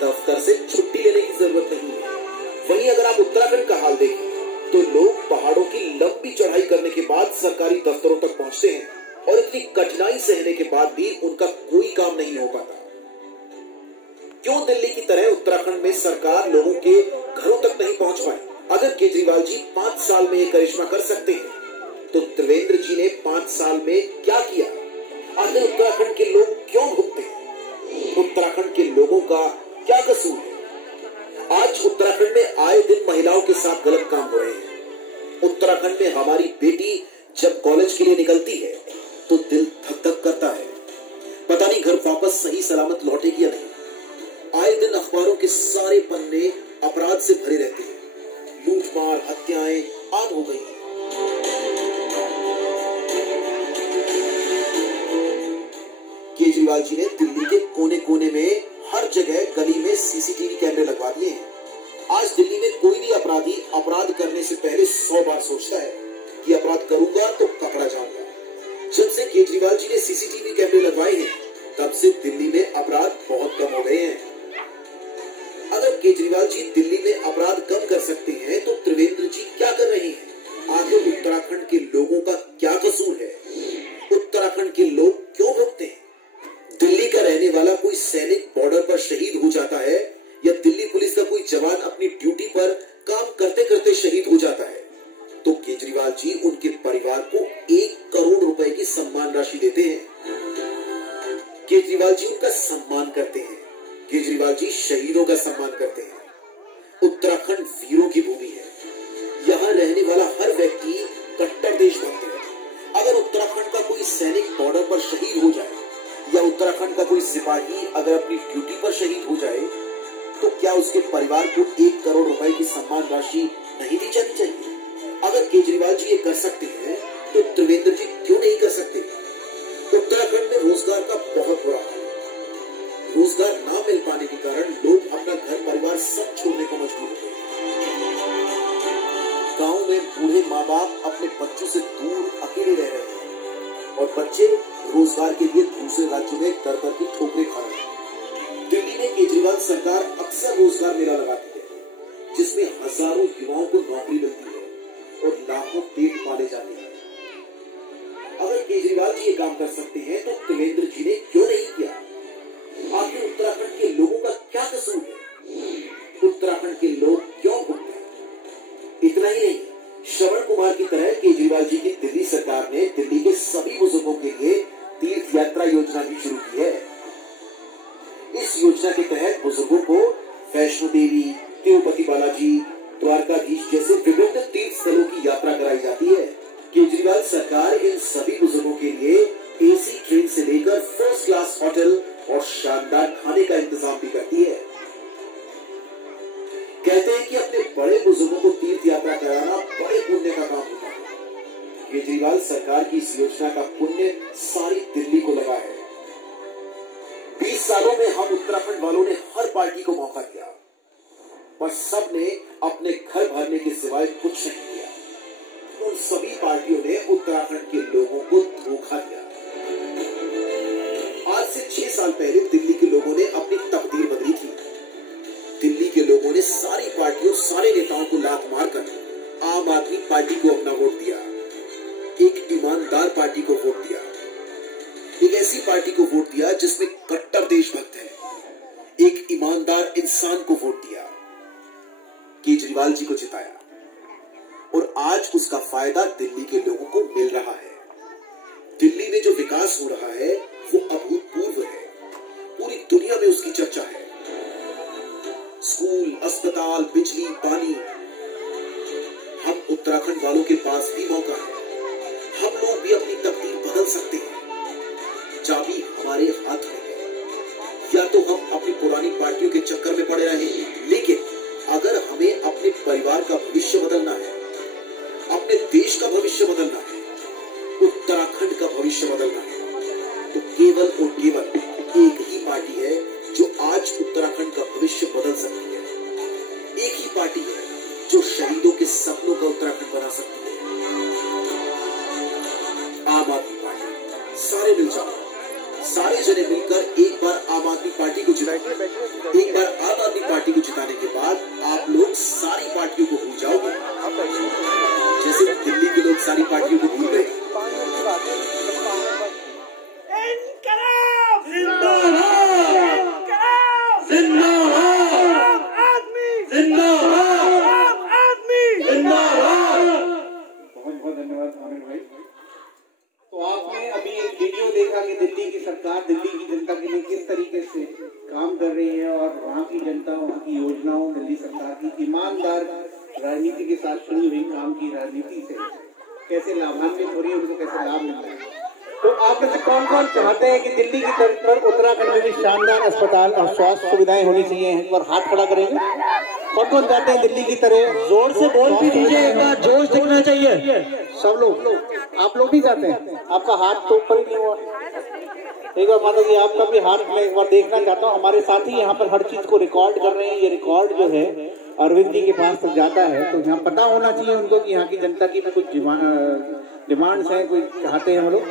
दफ्तर से छुट्टी लेने की जरूरत नहीं है। वहीं अगर आप उत्तराखंड का हाल देखें तो लोग पहाड़ों की लंबी चढ़ाई करने के बाद सरकारी दफ्तरों तक पहुंचते हैं और इतनी कठिनाई सहने के बाद भी उनका कोई काम नहीं हो पाता। क्यों दिल्ली की तरह उत्तराखंड में सरकार लोगों के घरों तक नहीं पहुंच पाए? अगर केजरीवाल जी 5 साल में ये करिश्मा कर सकते हैं, तो त्रिवेंद्र जी ने 5 साल में क्या किया? आखिर उत्तराखंड के लोग क्यों भुगते हैं? उत्तराखंड के लोगों का क्या कसूर है? आज उत्तराखंड में आए दिन महिलाओं के साथ गलत काम हो रहे हैं। उत्तराखंड में हमारी बेटी जब कॉलेज के लिए निकलती है तो दिल धक धक करता है, पता नहीं घर वापस सही सलामत लौटेगी या नहीं। आए दिन अखबारों के सारे पन्ने अपराध से भरे रहते हैं, लूटमार हत्याएं आम हो गई। केजरीवाल जी ने दिल्ली के कोने कोने में हर जगह गली में सीसीटीवी कैमरे लगवा दिए हैं। आज दिल्ली में कोई भी अपराधी अपराध करने से पहले 100 बार सोचता है कि अपराध करूंगा तो पकड़ा जाऊंगा। जब से केजरीवाल जी ने सीसीटीवी कैमरे लगवाए हैं, तब से दिल्ली में अपराध बहुत कम हो गए हैं। अगर केजरीवाल जी दिल्ली में अपराध कम कर सकते हैं, तो त्रिवेंद्र जी क्या कर रहे हैं? आखिर उत्तराखंड के लोगों का क्या कसूर है? उत्तराखंड के लोग क्यों भुगते हैं? दिल्ली का रहने वाला कोई सैनिक बॉर्डर पर शहीद हो जाता है, या दिल्ली पुलिस का कोई जवान अपनी ड्यूटी पर काम करते करते शहीद हो जाता है, तो केजरीवाल जी उनके परिवार को 1 करोड़ रुपए की सम्मान राशि देते हैं। केजरीवाल जी उनका सम्मान करते हैं। केजरीवाल जी शहीदों का सम्मान करते हैं। उत्तराखंड वीरों की भूमि है। यहाँ रहने वाला हर व्यक्ति कट्टर देशभक्त है। अगर उत्तराखंड का कोई सैनिक बॉर्डर पर शहीद हो जाए, या उत्तराखंड का कोई सिपाही अगर अपनी ड्यूटी पर शहीद हो जाए, तो क्या उसके परिवार को 1 करोड़ रुपए की सम्मान राशि नहीं दी जानी चाहिए? अगर केजरीवाल जी ये कर सकते हैं, तो त्रिवेंद्र जी क्यों नहीं कर सकते? उत्तराखंड में रोजगार का बहुत बुरा हाल है। रोजगार न मिल पाने के कारण लोग अपना घर परिवार सब छोड़ने को मजबूर हो गए। गाँव में बूढ़े माँ बाप अपने बच्चों से दूर अकेले रह रहे हैं, और बच्चे रोजगार के लिए दूसरे राज्यों में दर दर की ठोकरें खा रहे हैं। दिल्ली में केजरीवाल सरकार अक्सर रोजगार मेला लगाती है, जिसमें हजारों युवाओं को नौकरी मिलती है और लाखों पेट पाले जाते हैं। अगर केजरीवाल जी ये काम कर सकते हैं, तो त्रिवेंद्र जी ने क्यों नहीं किया? आखिर उत्तराखंड के लोगों का क्या कसूर है? उत्तराखंड के लोग क्यों भुगते हैं? इतना ही नहीं, श्रवण कुमार की तरह केजरीवाल जी की दिल्ली सरकार ने दिल्ली के सभी बुजुर्गों के लिए तीर्थ यात्रा योजना भी शुरू की है। इस योजना के तहत बुजुर्गों को वैष्णो देवी, तिरुपति बालाजी, द्वारकाधीश जैसे विभिन्न तीर्थ स्थलों की यात्रा कराई जाती है। केजरीवाल सरकार इन सभी बुजुर्गों के लिए एसी ट्रेन से लेकर फर्स्ट क्लास होटल और शानदार खाने का इंतजाम भी करती है। कहते हैं कि अपने बड़े बुजुर्गों को तीर्थ यात्रा कराना बड़े पुण्य का काम होता है। केजरीवाल सरकार की इस योजना का पुण्य सारी दिल्ली को लगा है। 20 सालों में हम उत्तराखंड वालों ने हर पार्टी को मौका दिया, पर सबने अपने घर भरने के सिवाय कुछ नहीं किया। उन सभी पार्टियों ने उत्तराखंड के लोगों को धोखा दिया। आज से 6 साल पहले दिल्ली के लोगों ने अपनी तकदीर बदली थी। दिल्ली के लोगों ने सारी पार्टियों, सारे नेताओं को लात मारकर आम आदमी पार्टी को अपना वोट दिया। एक ईमानदार पार्टी को वोट दिया। एक ऐसी पार्टी को वोट दिया जिसमें कट्टर देशभक्त है। एक ईमानदार इंसान को वोट दिया। केजरीवाल जी को जिताया, और आज उसका फायदा दिल्ली के लोगों को मिल रहा है। दिल्ली में जो विकास हो रहा है वो अभूतपूर्व है। पूरी दुनिया में उसकी चर्चा है। स्कूल, अस्पताल, बिजली, पानी, हम उत्तराखंड वालों के पास भी मौका है। हम लोग भी अपनी तकदीर बदल सकते हैं। चाबी हमारे हाथ में है। या तो हम अपनी पुरानी पार्टियों के चक्कर में पड़े रहें, लेकिन अगर हमें अपने परिवार का भविष्य बदलना है, अपने देश का भविष्य बदलना है, उत्तराखंड का भविष्य बदलना है, तो केवल और केवल एक ही पार्टी है जो आज उत्तराखंड का भविष्य बदल सकती है। एक ही पार्टी है जो शहीदों के सपनों का उत्तराखंड बना सकती है। आम आदमी पार्टी। सारे मिल जाओ, सारे जने मिलकर एक बार आम आदमी पार्टी को जिताएंगे। एक बार आम आदमी पार्टी को जिताने के बाद आप लोग सारी पार्टियों को भूल जाओगे, जैसे दिल्ली के लोग सारी पार्टियों को भूल गए। बहुत धन्यवाद आमिर भाई। तो आपने अभी एक वीडियो देखा कि दिल्ली की सरकार दिल्ली की जनता के लिए किस तरीके से काम कर रही है, और वहाँ की जनता, वहाँ की योजनाओं, दिल्ली सरकार की ईमानदार राजनीति के साथ शुरू हुई काम की राजनीति से कैसे लाभान्वित हो रही है, उनको कैसे लाभ मिल रहा है। तो आप में से कौन कौन चाहते हैं कि दिल्ली की तर्ज पर उत्तराखंड में भी शानदार अस्पताल और स्वास्थ्य सुविधाएं होनी चाहिए? एक बार हाथ खड़ा करेंगे। कौन कौन चाहते हैं दिल्ली की तरह? जोर से बोल भी दीजिए, एक बार जोश दिखना चाहिए। सब लोग, आप लोग भी चाहते हैं? आपका हाथ तो ऊपर ही नहीं हुआ। एक बार माता जी आपका भी हाथ मैं एक बार देखना चाहता हूँ। हमारे साथी यहाँ पर हर चीज को रिकॉर्ड कर रहे हैं। ये रिकॉर्ड जो है अरविंद जी के पास तक जाता है तो यहाँ पता होना चाहिए उनको कि यहाँ की जनता की भी कुछ डिमांड्स हैं, कोई चाहते हैं हम लोग।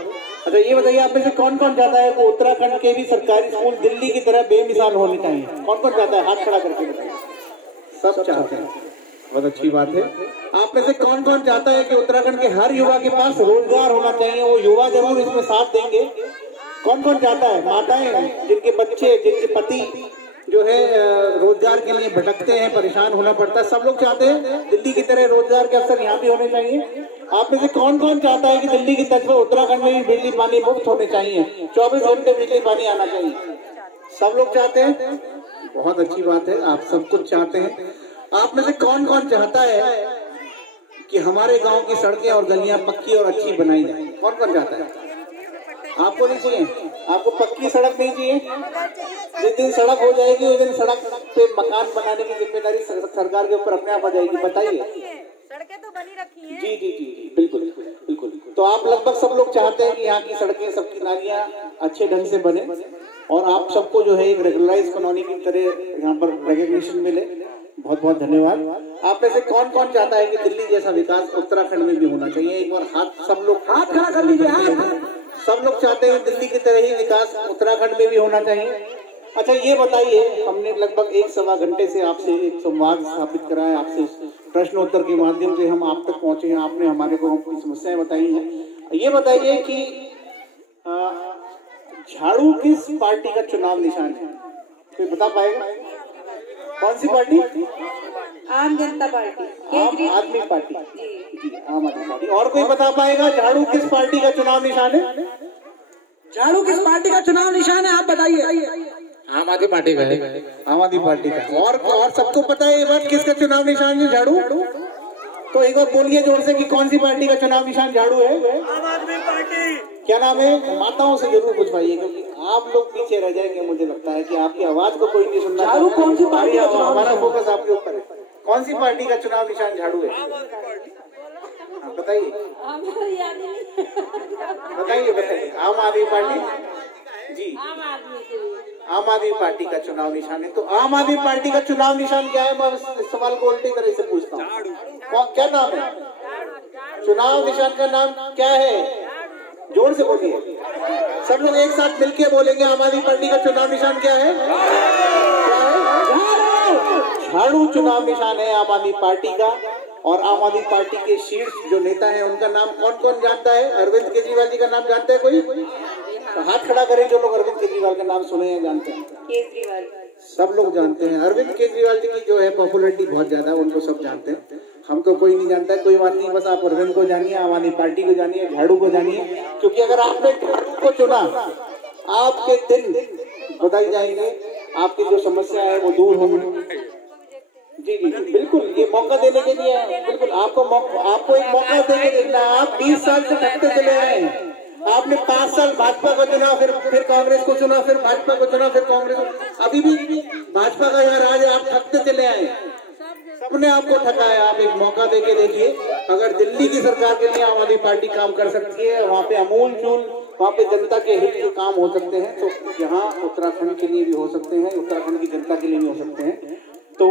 अच्छा ये बताइए आप में से कौन कौन चाहता है कि उत्तराखंड के भी सरकारी स्कूल दिल्ली की तरह बेमिसाल होने चाहिए? कौन कौन चाहता है? हाथ खड़ा करके बताइए। सब चाहते हैं, बहुत अच्छी बात है। आप में से कौन कौन चाहता है कि उत्तराखंड के हर युवा के पास रोजगार होना चाहिए? वो युवा जरूर इसमें साथ देंगे। कौन कौन चाहता है? माताएं जिनके बच्चे, जिनके पति जो है रोजगार के लिए भटकते हैं, परेशान होना पड़ता है, सब लोग चाहते हैं दिल्ली की तरह रोजगार के अवसर यहाँ भी होने चाहिए। आप में से कौन कौन चाहता है कि दिल्ली की तर्ज पर उत्तराखंड में भी बिजली पानी मुफ्त होने चाहिए, 24 घंटे बिजली पानी आना चाहिए? सब लोग चाहते हैं, बहुत अच्छी बात है, आप सब कुछ चाहते हैं। आप में से कौन कौन चाहता है कि हमारे गांव की सड़कें और गलियां पक्की और अच्छी बनाई जाए? कौन कौन चाहता है? आपको नहीं चाहिए? आपको पक्की सड़क नहीं चाहिए? जिस दिन सड़क हो जाएगी उस दिन सड़क पे मकान बनाने की जिम्मेदारी सरकार के ऊपर अपने आप आ जाएगी। बताइए। सड़कें तो बनी रखी हैं। जी जी जी बिल्कुल बिल्कुल। तो आप लगभग सब लोग चाहते हैं कि यहाँ की सड़कें, सबकी नालियां अच्छे ढंग से बने और आप सबको जो है एक रेगुलराइज कॉलोनी की तरह यहाँ पर रिकॉग्निशन मिले। बहुत बहुत धन्यवाद। आप में से कौन कौन चाहता है कि दिल्ली जैसा विकास उत्तराखंड में भी होना चाहिए? एक बार हाथ, सब लोग हाथ खड़ा कर लीजिए। सब लोग चाहते हैं दिल्ली की तरह ही विकास उत्तराखंड में भी होना चाहिए। अच्छा ये बताइए, हमने लगभग 1-1.25 घंटे से आपसे एक संवाद स्थापित करा है, आपसे प्रश्नोत्तर के माध्यम से हम आप तक पहुंचे हैं, आपने हमारे को अपनी समस्याएं बताई हैं। ये बताइए कि झाड़ू किस पार्टी का चुनाव निशान है? कोई बता पाएगा? कौन सी पार्टी? आम जनता पार्टी। आम आदमी पार्टी। जी आम आदमी पार्टी। और कोई बता पाएगा झाड़ू किस पार्टी का चुनाव निशान है? झाड़ू किस पार्टी का चुनाव निशान है, आप बताइए। आम आदमी पार्टी का है। आम आदमी पार्टी का। और सबको पता है ये बात किसका चुनाव निशान है? झाड़ू। तो एक बार बोलिए जोर से कि कौन सी पार्टी का चुनाव निशान झाड़ू है? आम आदमी पार्टी। क्या नाम है? माताओं से जरूर पूछवाइए क्योंकि आप लोग पीछे रह जाएंगे। मुझे लगता है कि आपकी आवाज को कोई नहीं सुनना। झाड़ू कौन सी पार्टी? हमारा फोकस आपके ऊपर है। कौन सी पार्टी का चुनाव निशान झाड़ू है? बताइए बताइए। आम आदमी पार्टी जी, आम आदमी पार्टी का चुनाव निशान है। तो आम आदमी पार्टी का चुनाव निशान क्या है? मैं इस सवाल को उल्टी तरह से पूछता हूँ। क्या नाम है? चुनाव निशान का नाम क्या है? जोर से बोलिए। सब लोग एक साथ मिलके बोलेंगे आम आदमी पार्टी का चुनाव निशान क्या है? झाड़ू चुनाव निशान है आम आदमी पार्टी का। और आम आदमी पार्टी के शीर्ष जो नेता है उनका नाम कौन कौन जानता है? अरविंद केजरीवाल जी का नाम जानते हैं कोई? तो हाथ खड़ा करें जो लोग अरविंद केजरीवाल का नाम सुने हैं, जानते हैं। केजरीवाल सब लोग जानते हैं। अरविंद केजरीवाल जी की जो है पॉपुलैरिटी बहुत ज्यादा है, उनको सब जानते हैं। हमको कोई नहीं जानता है, कोई बात नहीं। बस आप अरविंद को जानिए, आम आदमी पार्टी को जानिए, झाड़ू को जानिए। क्योंकि अगर आपने झाड़ू को चुना, आपके दिन बताई जाएंगे, आपकी जो समस्या है वो दूर होंगी। जी जी बिल्कुल, ये मौका देने के लिए बिल्कुल आपको एक मौका देके देखना। आप 20 साल से थकते चले आए हैं। आपने 5 साल भाजपा को चुना, फिर कांग्रेस को चुना, फिर भाजपा को चुना, फिर कांग्रेस को। अभी भी भाजपा का यहाँ राज है, आप थकते चले आए। सबने आपको ठकाया। आप एक मौका देके देखिए। अगर दिल्ली की सरकार के लिए आम आदमी पार्टी काम कर सकती है, वहाँ पे अमूल चूल, वहाँ पे जनता के हित के काम हो सकते हैं, तो यहाँ उत्तराखंड के लिए भी हो सकते हैं, उत्तराखंड की जनता के लिए भी हो सकते हैं। तो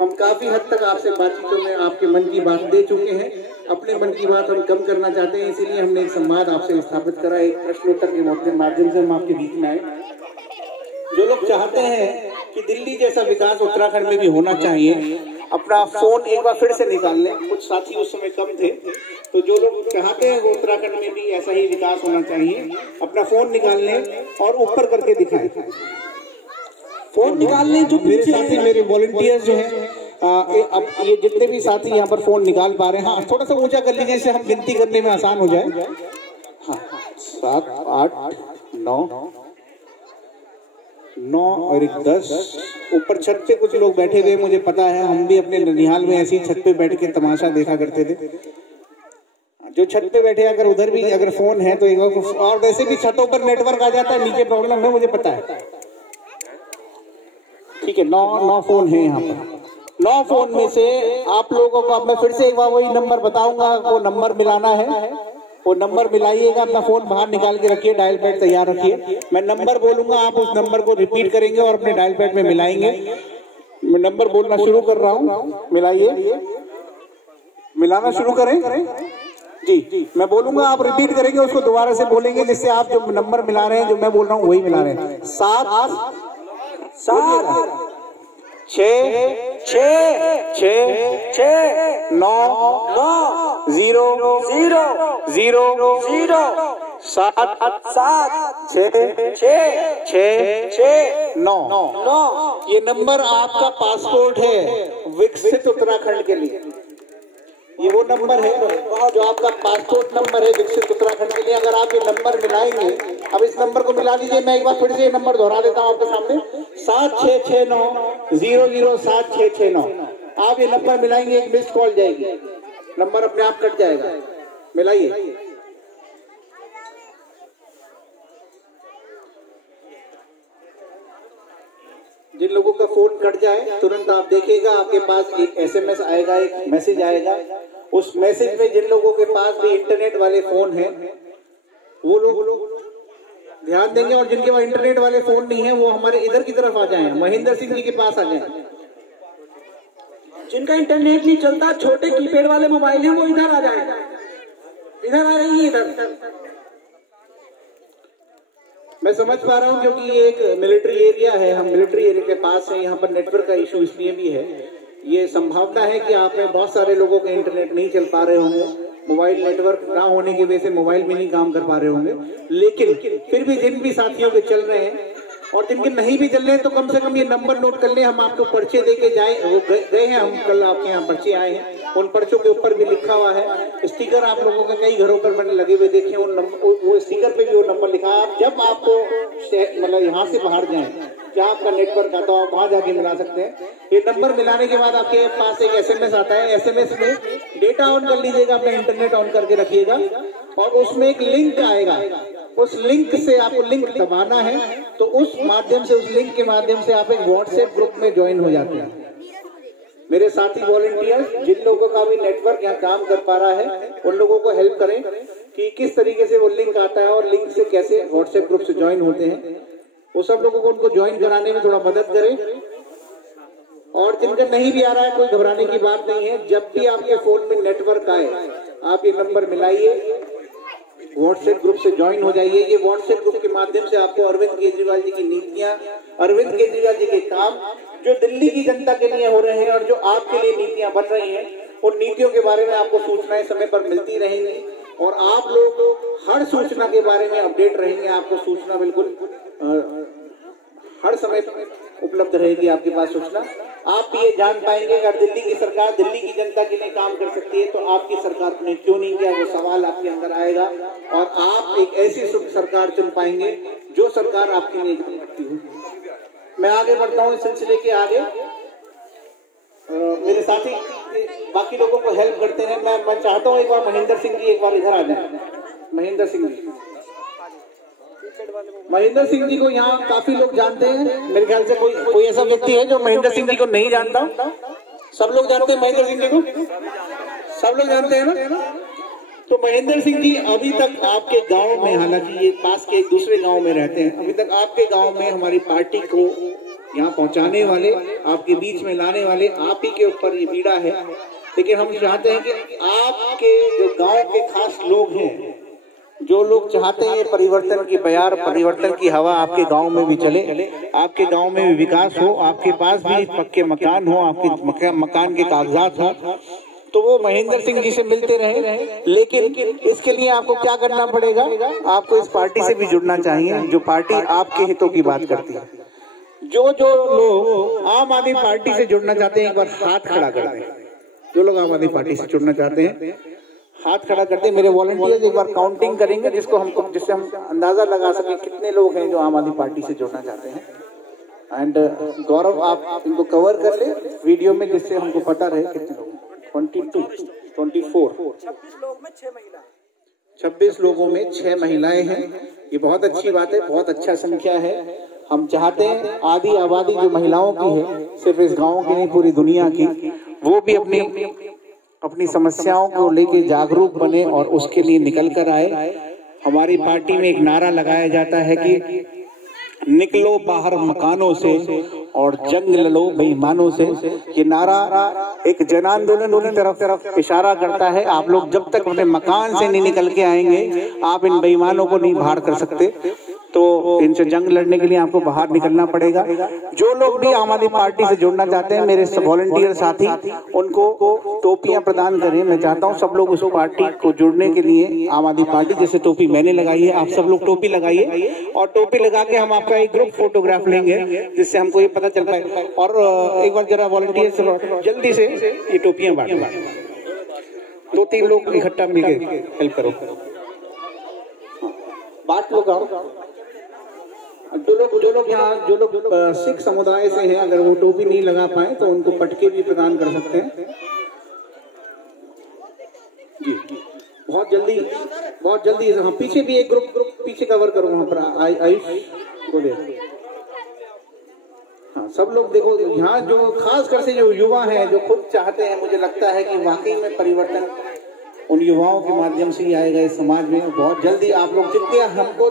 हम काफी हद तक आपसे बातचीतों में आपके मन की बात दे चुके हैं। अपने मन की बात हम कम करना चाहते हैं, इसीलिए हमने एक संवाद आपसे स्थापित करा। एक प्रश्नोत्तर के माध्यम से हम आपके बीच में आए। जो लोग चाहते हैं कि दिल्ली जैसा विकास उत्तराखंड में भी होना चाहिए, अपना फोन एक बार फिर से निकाल लें। कुछ साथी उस समय कम थे, तो जो लोग चाहते हैं वो उत्तराखंड में भी ऐसा ही विकास होना चाहिए, अपना फोन निकाल लें और ऊपर करके दिखाएं। फोन निकालने जो मेरे साथी, मेरे वॉलंटियर्स जो हैं, अब ये जितने भी साथी यहाँ पर फोन निकाल पा रहे हैं, हाँ थोड़ा सा ऊंचा कर लीजिए, इससे हम गिनती करने में आसान हो जाए। हाँ 7 8 9 और 10। ऊपर छत पे कुछ लोग बैठे हुए, मुझे पता है, हम भी अपने ननिहाल में ऐसी छत पे बैठ के तमाशा देखा करते थे। जो छत पे बैठे, अगर उधर भी अगर फोन है तो एक बार, और वैसे भी छतों पर नेटवर्क आ जाता है, नीचे प्रॉब्लम है, मुझे पता है। ठीक है, 9 फोन है यहाँ पर। 9 फोन में से आप लोगों को अब मैं फिर से एक बार वही नंबर बताऊंगा, वो नंबर मिलाना है। वो नंबर मिलाइएगा, अपना फोन बाहर निकाल के रखिए, डायल पैड तैयार रखिए। मैं नंबर बोलूंगा, आप उस नंबर को रिपीट करेंगे और अपने डायल पैड में मिलाएंगे। मैं नंबर बोलना शुरू कर रहा हूँ, मिलाइए, मिलाना शुरू करें जी। मैं बोलूंगा, आप रिपीट करेंगे, उसको दोबारा से बोलेंगे, जिससे आप जो नंबर मिला रहे हैं, जो मैं बोल रहा हूँ वही मिला रहे हैं। 7 7 6 6 6 9 0 0 0 0 7 7 6 6 6 9। ये नंबर आपका पासपोर्ट है विकसित उत्तराखंड के लिए। ये वो नंबर है जो आपका पासपोर्ट नंबर है विकसित उत्तराखंड के लिए। अगर आप ये नंबर मिलाएंगे, अब इस नंबर को मिला लीजिए, मैं एक बार फिर से ये नंबर दोहरा देता हूँ आपके सामने, 7669 007 आप ये नंबर मिलाएंगे, एक मिस्ड कॉल जाएगी, नंबर अपने आप कट जाएगा। मिलाइए। जिन लोगों का फोन कट जाए, तुरंत आप देखिएगा आपके पास एक SMS आएगा, एक मैसेज आएगा। उस मैसेज में जिन लोगों के पास भी इंटरनेट वाले फोन हैं, वो लोग ध्यान देंगे, और जिनके पास इंटरनेट वाले फोन नहीं है, वो हमारे इधर की तरफ आ जाएं, महेंद्र सिंह जी के पास आ जाएं। जिनका इंटरनेट नहीं चलता, छोटे कीपैड वाले मोबाइल हैं, वो इधर आ जाएगा, इधर आ जाइए, इधर। मैं समझ पा रहा हूँ, क्योंकि ये एक मिलिट्री एरिया है, हम मिलिट्री एरिया के पास है, यहाँ पर नेटवर्क का इशू इसलिए भी है। ये संभावना है कि आप में बहुत सारे लोगों के इंटरनेट नहीं चल पा रहे होंगे, मोबाइल नेटवर्क ना होने की वजह से मोबाइल में नहीं काम कर पा रहे होंगे, लेकिन फिर भी जिन भी साथियों के चल रहे हैं और जिनके नहीं भी चल रहे हैं, तो कम से कम ये नंबर नोट कर लें। हम आपको पर्चे देके गए हैं, हम कल आपके यहाँ पर्चे आए हैं, उन पर्चों के ऊपर भी लिखा हुआ है, स्टिकर आप लोगों के कई घरों पर मैंने लगे हुए देखे, वो स्टिकर पे भी वो नंबर लिखा है। आप जब आपको मतलब यहाँ से बाहर जाएं, जहाँ आपका नेटवर्क आता है, वहां जाके मिला सकते हैं। ये नंबर मिलाने के बाद आपके पास एक SMS आता है, SMS में डेटा ऑन कर लीजिएगा, अपना इंटरनेट ऑन करके रखिएगा, और उसमें एक लिंक आएगा, उस लिंक से आपको लिंक दबाना है, तो उस माध्यम से, उस लिंक के माध्यम से आप एक WhatsApp ग्रुप में ज्वाइन हो जाते हैं। मेरे साथी वॉलंटियर जिन लोगों का भी नेटवर्क यहाँ काम कर पा रहा है, उन लोगों को हेल्प करें कि किस तरीके से वो लिंक आता है और लिंक से कैसे WhatsApp ग्रुप से ज्वाइन होते हैं। वो सब लोगों को उनको ज्वाइन कराने में थोड़ा मदद करें। और जिनका नहीं भी आ रहा है, कोई घबराने की बात नहीं है। जब भी आपके फोन में नेटवर्क आए, आप ये नंबर मिलाइए, WhatsApp ग्रुप से ज्वाइन हो जाइए। ये WhatsApp ग्रुप के माध्यम से आपको अरविंद केजरीवाल जी की नीतियां, अरविंद केजरीवाल जी के काम जो दिल्ली की जनता के लिए हो रहे हैं और जो आपके लिए नीतियां बन रही हैं, उन नीतियों के बारे में आपको सूचनाएं समय पर मिलती रहेंगी, और आप लोग हर सूचना के बारे में अपडेट रहेंगे। आपको सूचना बिल्कुल हर समय उपलब्ध रहेगी आपके पास सूचना। आप ये जान पाएंगे अगर दिल्ली की सरकार दिल्ली की जनता के लिए काम कर सकती है, तो आपकी सरकार ने क्यों नहीं किया, वो सवाल आपके अंदर आएगा, और आप एक ऐसी सरकार चुन पाएंगे जो सरकार आपके लिए करती है। मैं आगे बढ़ता हूँ इस सिलसिले के आगे। मेरे साथी बाकी लोगों को हेल्प करते हैं। मैं चाहता हूँ एक बार महेंद्र सिंह जी एक बार इधर आ जाए। महेंद्र सिंह जी को यहाँ काफी लोग जानते हैं। मेरे ख्याल से कोई ऐसा व्यक्ति है जो महेंद्र सिंह जी को नहीं जानता? सब लोग जानते हैं महेंद्र सिंह जी को, सब लोग जानते हैं ना। तो महेंद्र सिंह जी अभी तक आपके गांव में, हालांकि ये पास के एक दूसरे गांव में रहते हैं, अभी तक आपके गांव में हमारी पार्टी को यहाँ पहुंचाने वाले, आपके बीच में लाने वाले आप ही के ऊपर ये बीड़ा है। लेकिन हम चाहते हैं कि आपके जो गांव के खास लोग हैं, जो लोग चाहते हैं परिवर्तन की बयार, परिवर्तन की हवा आपके गांव में भी चले, आपके गांव में भी विकास हो, आपके पास भी पक्के मकान हो, आपके मकान के कागजात हो, तो वो महेंद्र सिंह जी से मिलते रहे। लेकिन इसके लिए आपको क्या करना पड़ेगा? आपको इस पार्टी से भी जुड़ना चाहिए, जो पार्टी आपके हितों की बात करती है। जो लोग आम आदमी पार्टी से जुड़ना चाहते हैं, एक बार हाथ खड़ा कर दें। जो लोग आम आदमी पार्टी से जुड़ना चाहते हैं, हाथ खड़ा करते हैं। मेरे वॉलंटियर्स एक बार काउंटिंग करेंगे, जिससे हम अंदाजा लगा सकें कितने लोग हैं जो आम आदमी पार्टी से जुड़ना चाहते हैं। एंड गौरव, आप इनको कवर कर ले वीडियो में, जिससे हमको पता रहे कितने लोग। 22, 24, 26 लोगों में 6 महिलाएं हैं। ये बहुत अच्छी बात है, बहुत अच्छा संख्या है। हम चाहते हैं आधी आबादी जो महिलाओं की है, सिर्फ इस गांव की नहीं पूरी दुनिया की, वो भी अपनी समस्याओं को लेके जागरूक बने और उसके लिए निकल कर आए। हमारी पार्टी में एक नारा लगाया जाता है कि निकलो बाहर मकानों से और जंग लड़ो बेईमानों से, ये नारा एक जन आंदोलन की तरफ इशारा करता है। आप लोग जब तक अपने मकान से नहीं निकल के आएंगे, आप इन बेईमानों को नहीं बाहर कर सकते। तो इनसे जंग लड़ने के लिए आपको बाहर निकलना पड़ेगा। जो लोग भी आम आदमी पार्टी से जुड़ना चाहते हैं, मेरे वॉलंटियर साथी, उनको टोपियां प्रदान करें। मैं चाहता हूं सब लोग उस पार्टी को जुड़ने के लिए, आम आदमी पार्टी जैसे टोपी मैंने लगाई है, आप सब लोग टोपी लगाइए और टोपी लगा के हम आपका एक ग्रुप फोटोग्राफ लेंगे, जिससे हमको ये पता चल पाए। और एक बार जरा वॉलंटियर से जल्दी से ये टोपियां बांटो, 2-3 लोग इकट्ठा मिलकर हेल्प करो, बांट लो। जो लोग यहाँ सिख समुदाय से हैं, अगर वो टोपी नहीं लगा पाए तो उनको पटके भी प्रदान कर सकते हैं जी। बहुत जल्दी हाँ, पीछे भी एक ग्रुप पीछे कवर करो, वहां पर आयुष को दे। हाँ, सब लोग देखो यहाँ, जो खास कर से जो युवा हैं, जो खुद चाहते हैं, मुझे लगता है कि वाकई में परिवर्तन उन युवाओं के माध्यम से ही आएगा इस समाज में। बहुत जल्दी आप लोग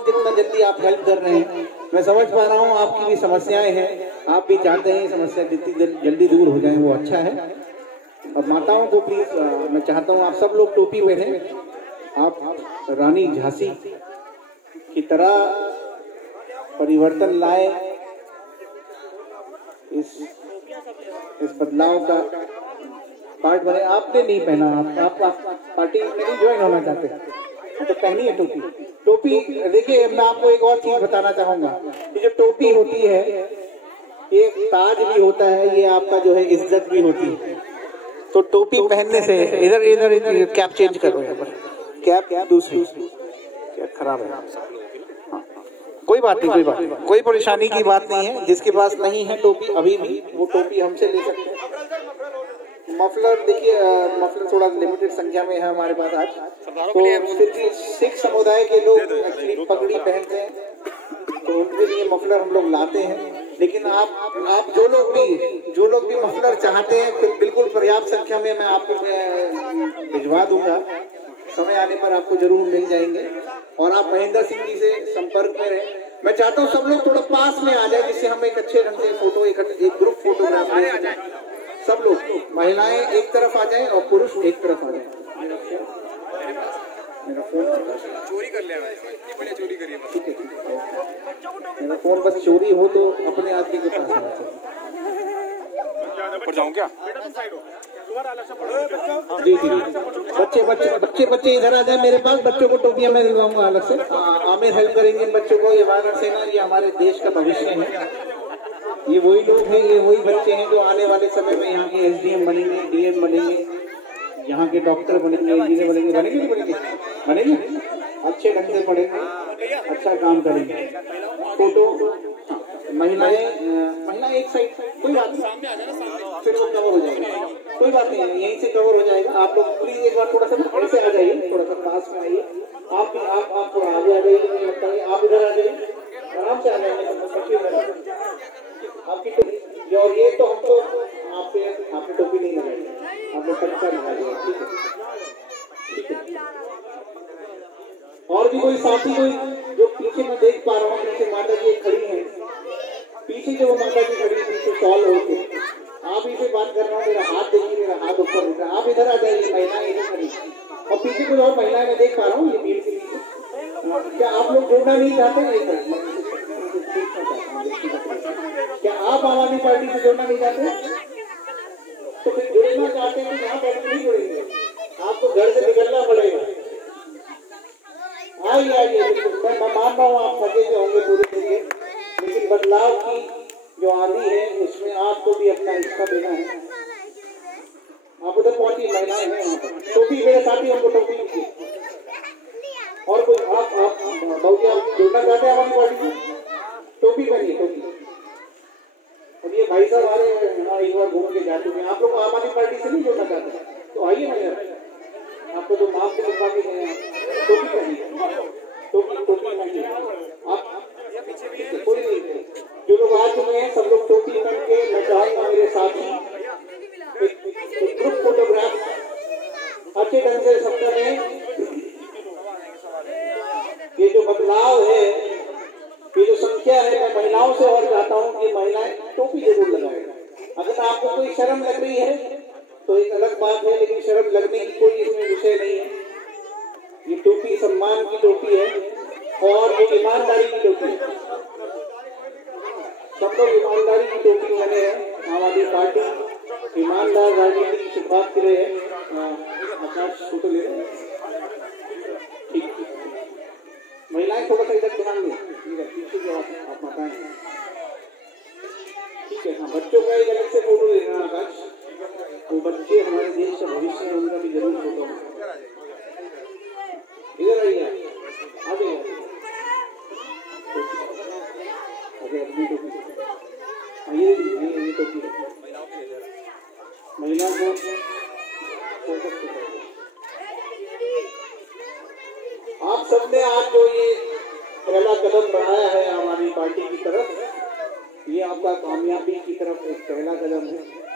जितना जल्दी आप हेल्प कर रहे हैं, मैं समझ पा रहा हूँ आपकी भी समस्याएं हैं, आप भी चाहते हैं समस्या जितनी जल्दी दूर हो जाए वो अच्छा है। और माताओं को प्लीज मैं चाहता हूँ आप सब लोग टोपी पहने, आप रानी झांसी की तरह परिवर्तन लाए, इस बदलाव का पार्ट बने। आपने नहीं पहना, आप पार्टी में नहीं ज्वाइन होना चाहते तो पहनिए टोपी। देखिए, मैं आपको एक और चीज बताना चाहूंगा, ये जो टोपी होती है, ये ताज भी होता है, ये आपका जो है इज्जत भी होती है। तो टोपी पहनने से इधर कैप चेंज करो, यहाँ पर कैप दूसरी कैप खराब है। कोई बात नहीं, कोई परेशानी की बात नहीं है। जिसके पास नहीं है टोपी अभी भी, वो टोपी हमसे ले सकते हैं। मफलर देखिए, मफलर थोड़ा लिमिटेड संख्या में है हमारे पास आज, तो फिर भी सिख समुदाय के लोग एक्चुअली पगड़ी पहनते हैं, तो उनके लिए मफलर हम लोग लाते हैं। लेकिन आप जो लोग भी मफलर चाहते हैं, फिर बिल्कुल पर्याप्त संख्या में मैं आपको भिजवा दूंगा, समय आने पर आपको जरूर मिल जाएंगे। और आप महेंद्र सिंह जी से संपर्क में रहें। मैं चाहता हूँ सब लोग थोड़ा पास में आ जाए, जिससे हम एक अच्छे ढंग से फोटो, एक ग्रुप फोटोग्राफ ले जाए। सब लोग, महिलाएं एक तरफ आ जाएं और पुरुष एक तरफ आ जाएं। मेरा फोन चोरी कर लिया, चोरी करिए, ठीक है। मेरा फोन बस चोरी हो तो अपने आदमी के पास आना चाहिए। जाऊं क्या? जी, बच्चे इधर आ जाए मेरे पास। बच्चों को टोपियां मैं दिलवाऊंगा अलग से। आमिर हेल्प करेंगे इन बच्चों को। ये वानर सेना, ये हमारे देश का भविष्य है। ये वही लोग हैं, ये वही बच्चे हैं जो आने वाले समय में यहाँ के SDM बनेंगे, DM बनेंगे, यहाँ के डॉक्टर बनेंगे, इंजीनियर बनेंगे, अच्छे ढंग से पढ़ेंगे, अच्छा काम करेंगे। फोटो महिलाएं एक साइड, कोई बात नहीं, फिर वो कवर हो जाएगा, कोई बात नहीं है, यहीं से कवर हो जाएगा। आप लोग प्लीज एक बार थोड़ा सा ऐसे आ जाइए, थोड़ा सा पास में आइए। आप थोड़ा आगे आ जाइए, मुझे लगता है आप इधर आ जाइए, आराम से आ जाएंगे आपकी टोपी। और ये तो हमको आपने टोपी नहीं लगाई, आपने पटका लगा दिया, ठीक है। और भी कोई साथी, कोई जो पीछे मैं देख पा रहा हूँ, पीछे माता जी खड़ी हैं, पीछे जो माता जी खड़ी पीछे शॉल होके, आप ही से बात कर रहा हूँ। मेरा हाथ देखिए, मेरा हाथ ऊपर दिख रहा है। आप इधर आ जाइए, महिलाएं इधर खड़ी, और पीछे कोई और महिलाएं मैं देख पा रहा हूँ, ये भीड़ के पीछे। क्या आप लोग जोड़ना नहीं चाहते? क्या आप आम आदमी पार्टी से जोड़ना नहीं चाहते? तो फिर जुड़ना चाहते हैं तो यहाँ पर नहीं जुड़ेंगे, आपको घर से निकलना पड़ेगा। आइए, मैं मान रहा हूँ आप थके जो होंगे पूरे दिन के, लेकिन बदलाव की जो आंधी है उसमें आपको भी अपना हिस्सा देना है। आप उधर पहुंची, महिलाएं हैं वहाँ पर। टोपी मेरे साथी, हमको टोपी की। और कोई आप बहुत जुड़ना चाहते हैं हमारी पार्टी से? टोपी पहनिए, टोपी। और ये भाई साहब आ रहे हैं, यहाँ एक बार घूम के जा चुके हैं। आप लोग आम आदमी पार्टी से नहीं जुड़ना चाहते तो आइए ना यार, आपको तो नाम से लिखवा के गए हैं। टोपी पहनिए, टोपी पहनिए आप। कोई नहीं, जो लोग आ चुके हैं सब लोग टोपी पहन के, मैं चाहूंगा मेरे साथी एक ग्रुप फोटोग्राफ अच्छे ढंग से सब करें। ये जो बदलाव है, ये जो संख्या है, मैं महिलाओं से और चाहता हूँ कि महिलाएं टोपी जरूर लगाएं। अगर आपको कोई शर्म लग रही है तो एक अलग बात है, लेकिन शर्म लगने की कोई इसमें विषय नहीं है। ये टोपी सम्मान की टोपी है और ये ईमानदारी की टोपी है। सब लोग ईमानदारी की टोपी बने हैं। आम आदमी पार्टी ईमानदार राजनीति की शुरुआत कर रहे हैं। आकाश फोटो ले रहे हैं। ठीक, महिलाएं थोड़ा सा इधर ध्यान दें, पीछे जो आप माताएं हैं, ठीक है। हाँ, बच्चों का एक अलग से फोटो लेना आकाश, वो बच्चे हमारे देश का भविष्य है, उनका भी जरूर फोटो। इधर आइए, आगे अपनी टोपी, ये टोपी महिलाओं को फोकस करें। आप सबने आज जो ये पहला कदम बढ़ाया है आम आदमी पार्टी की तरफ, ये आपका कामयाबी की तरफ एक पहला कदम है।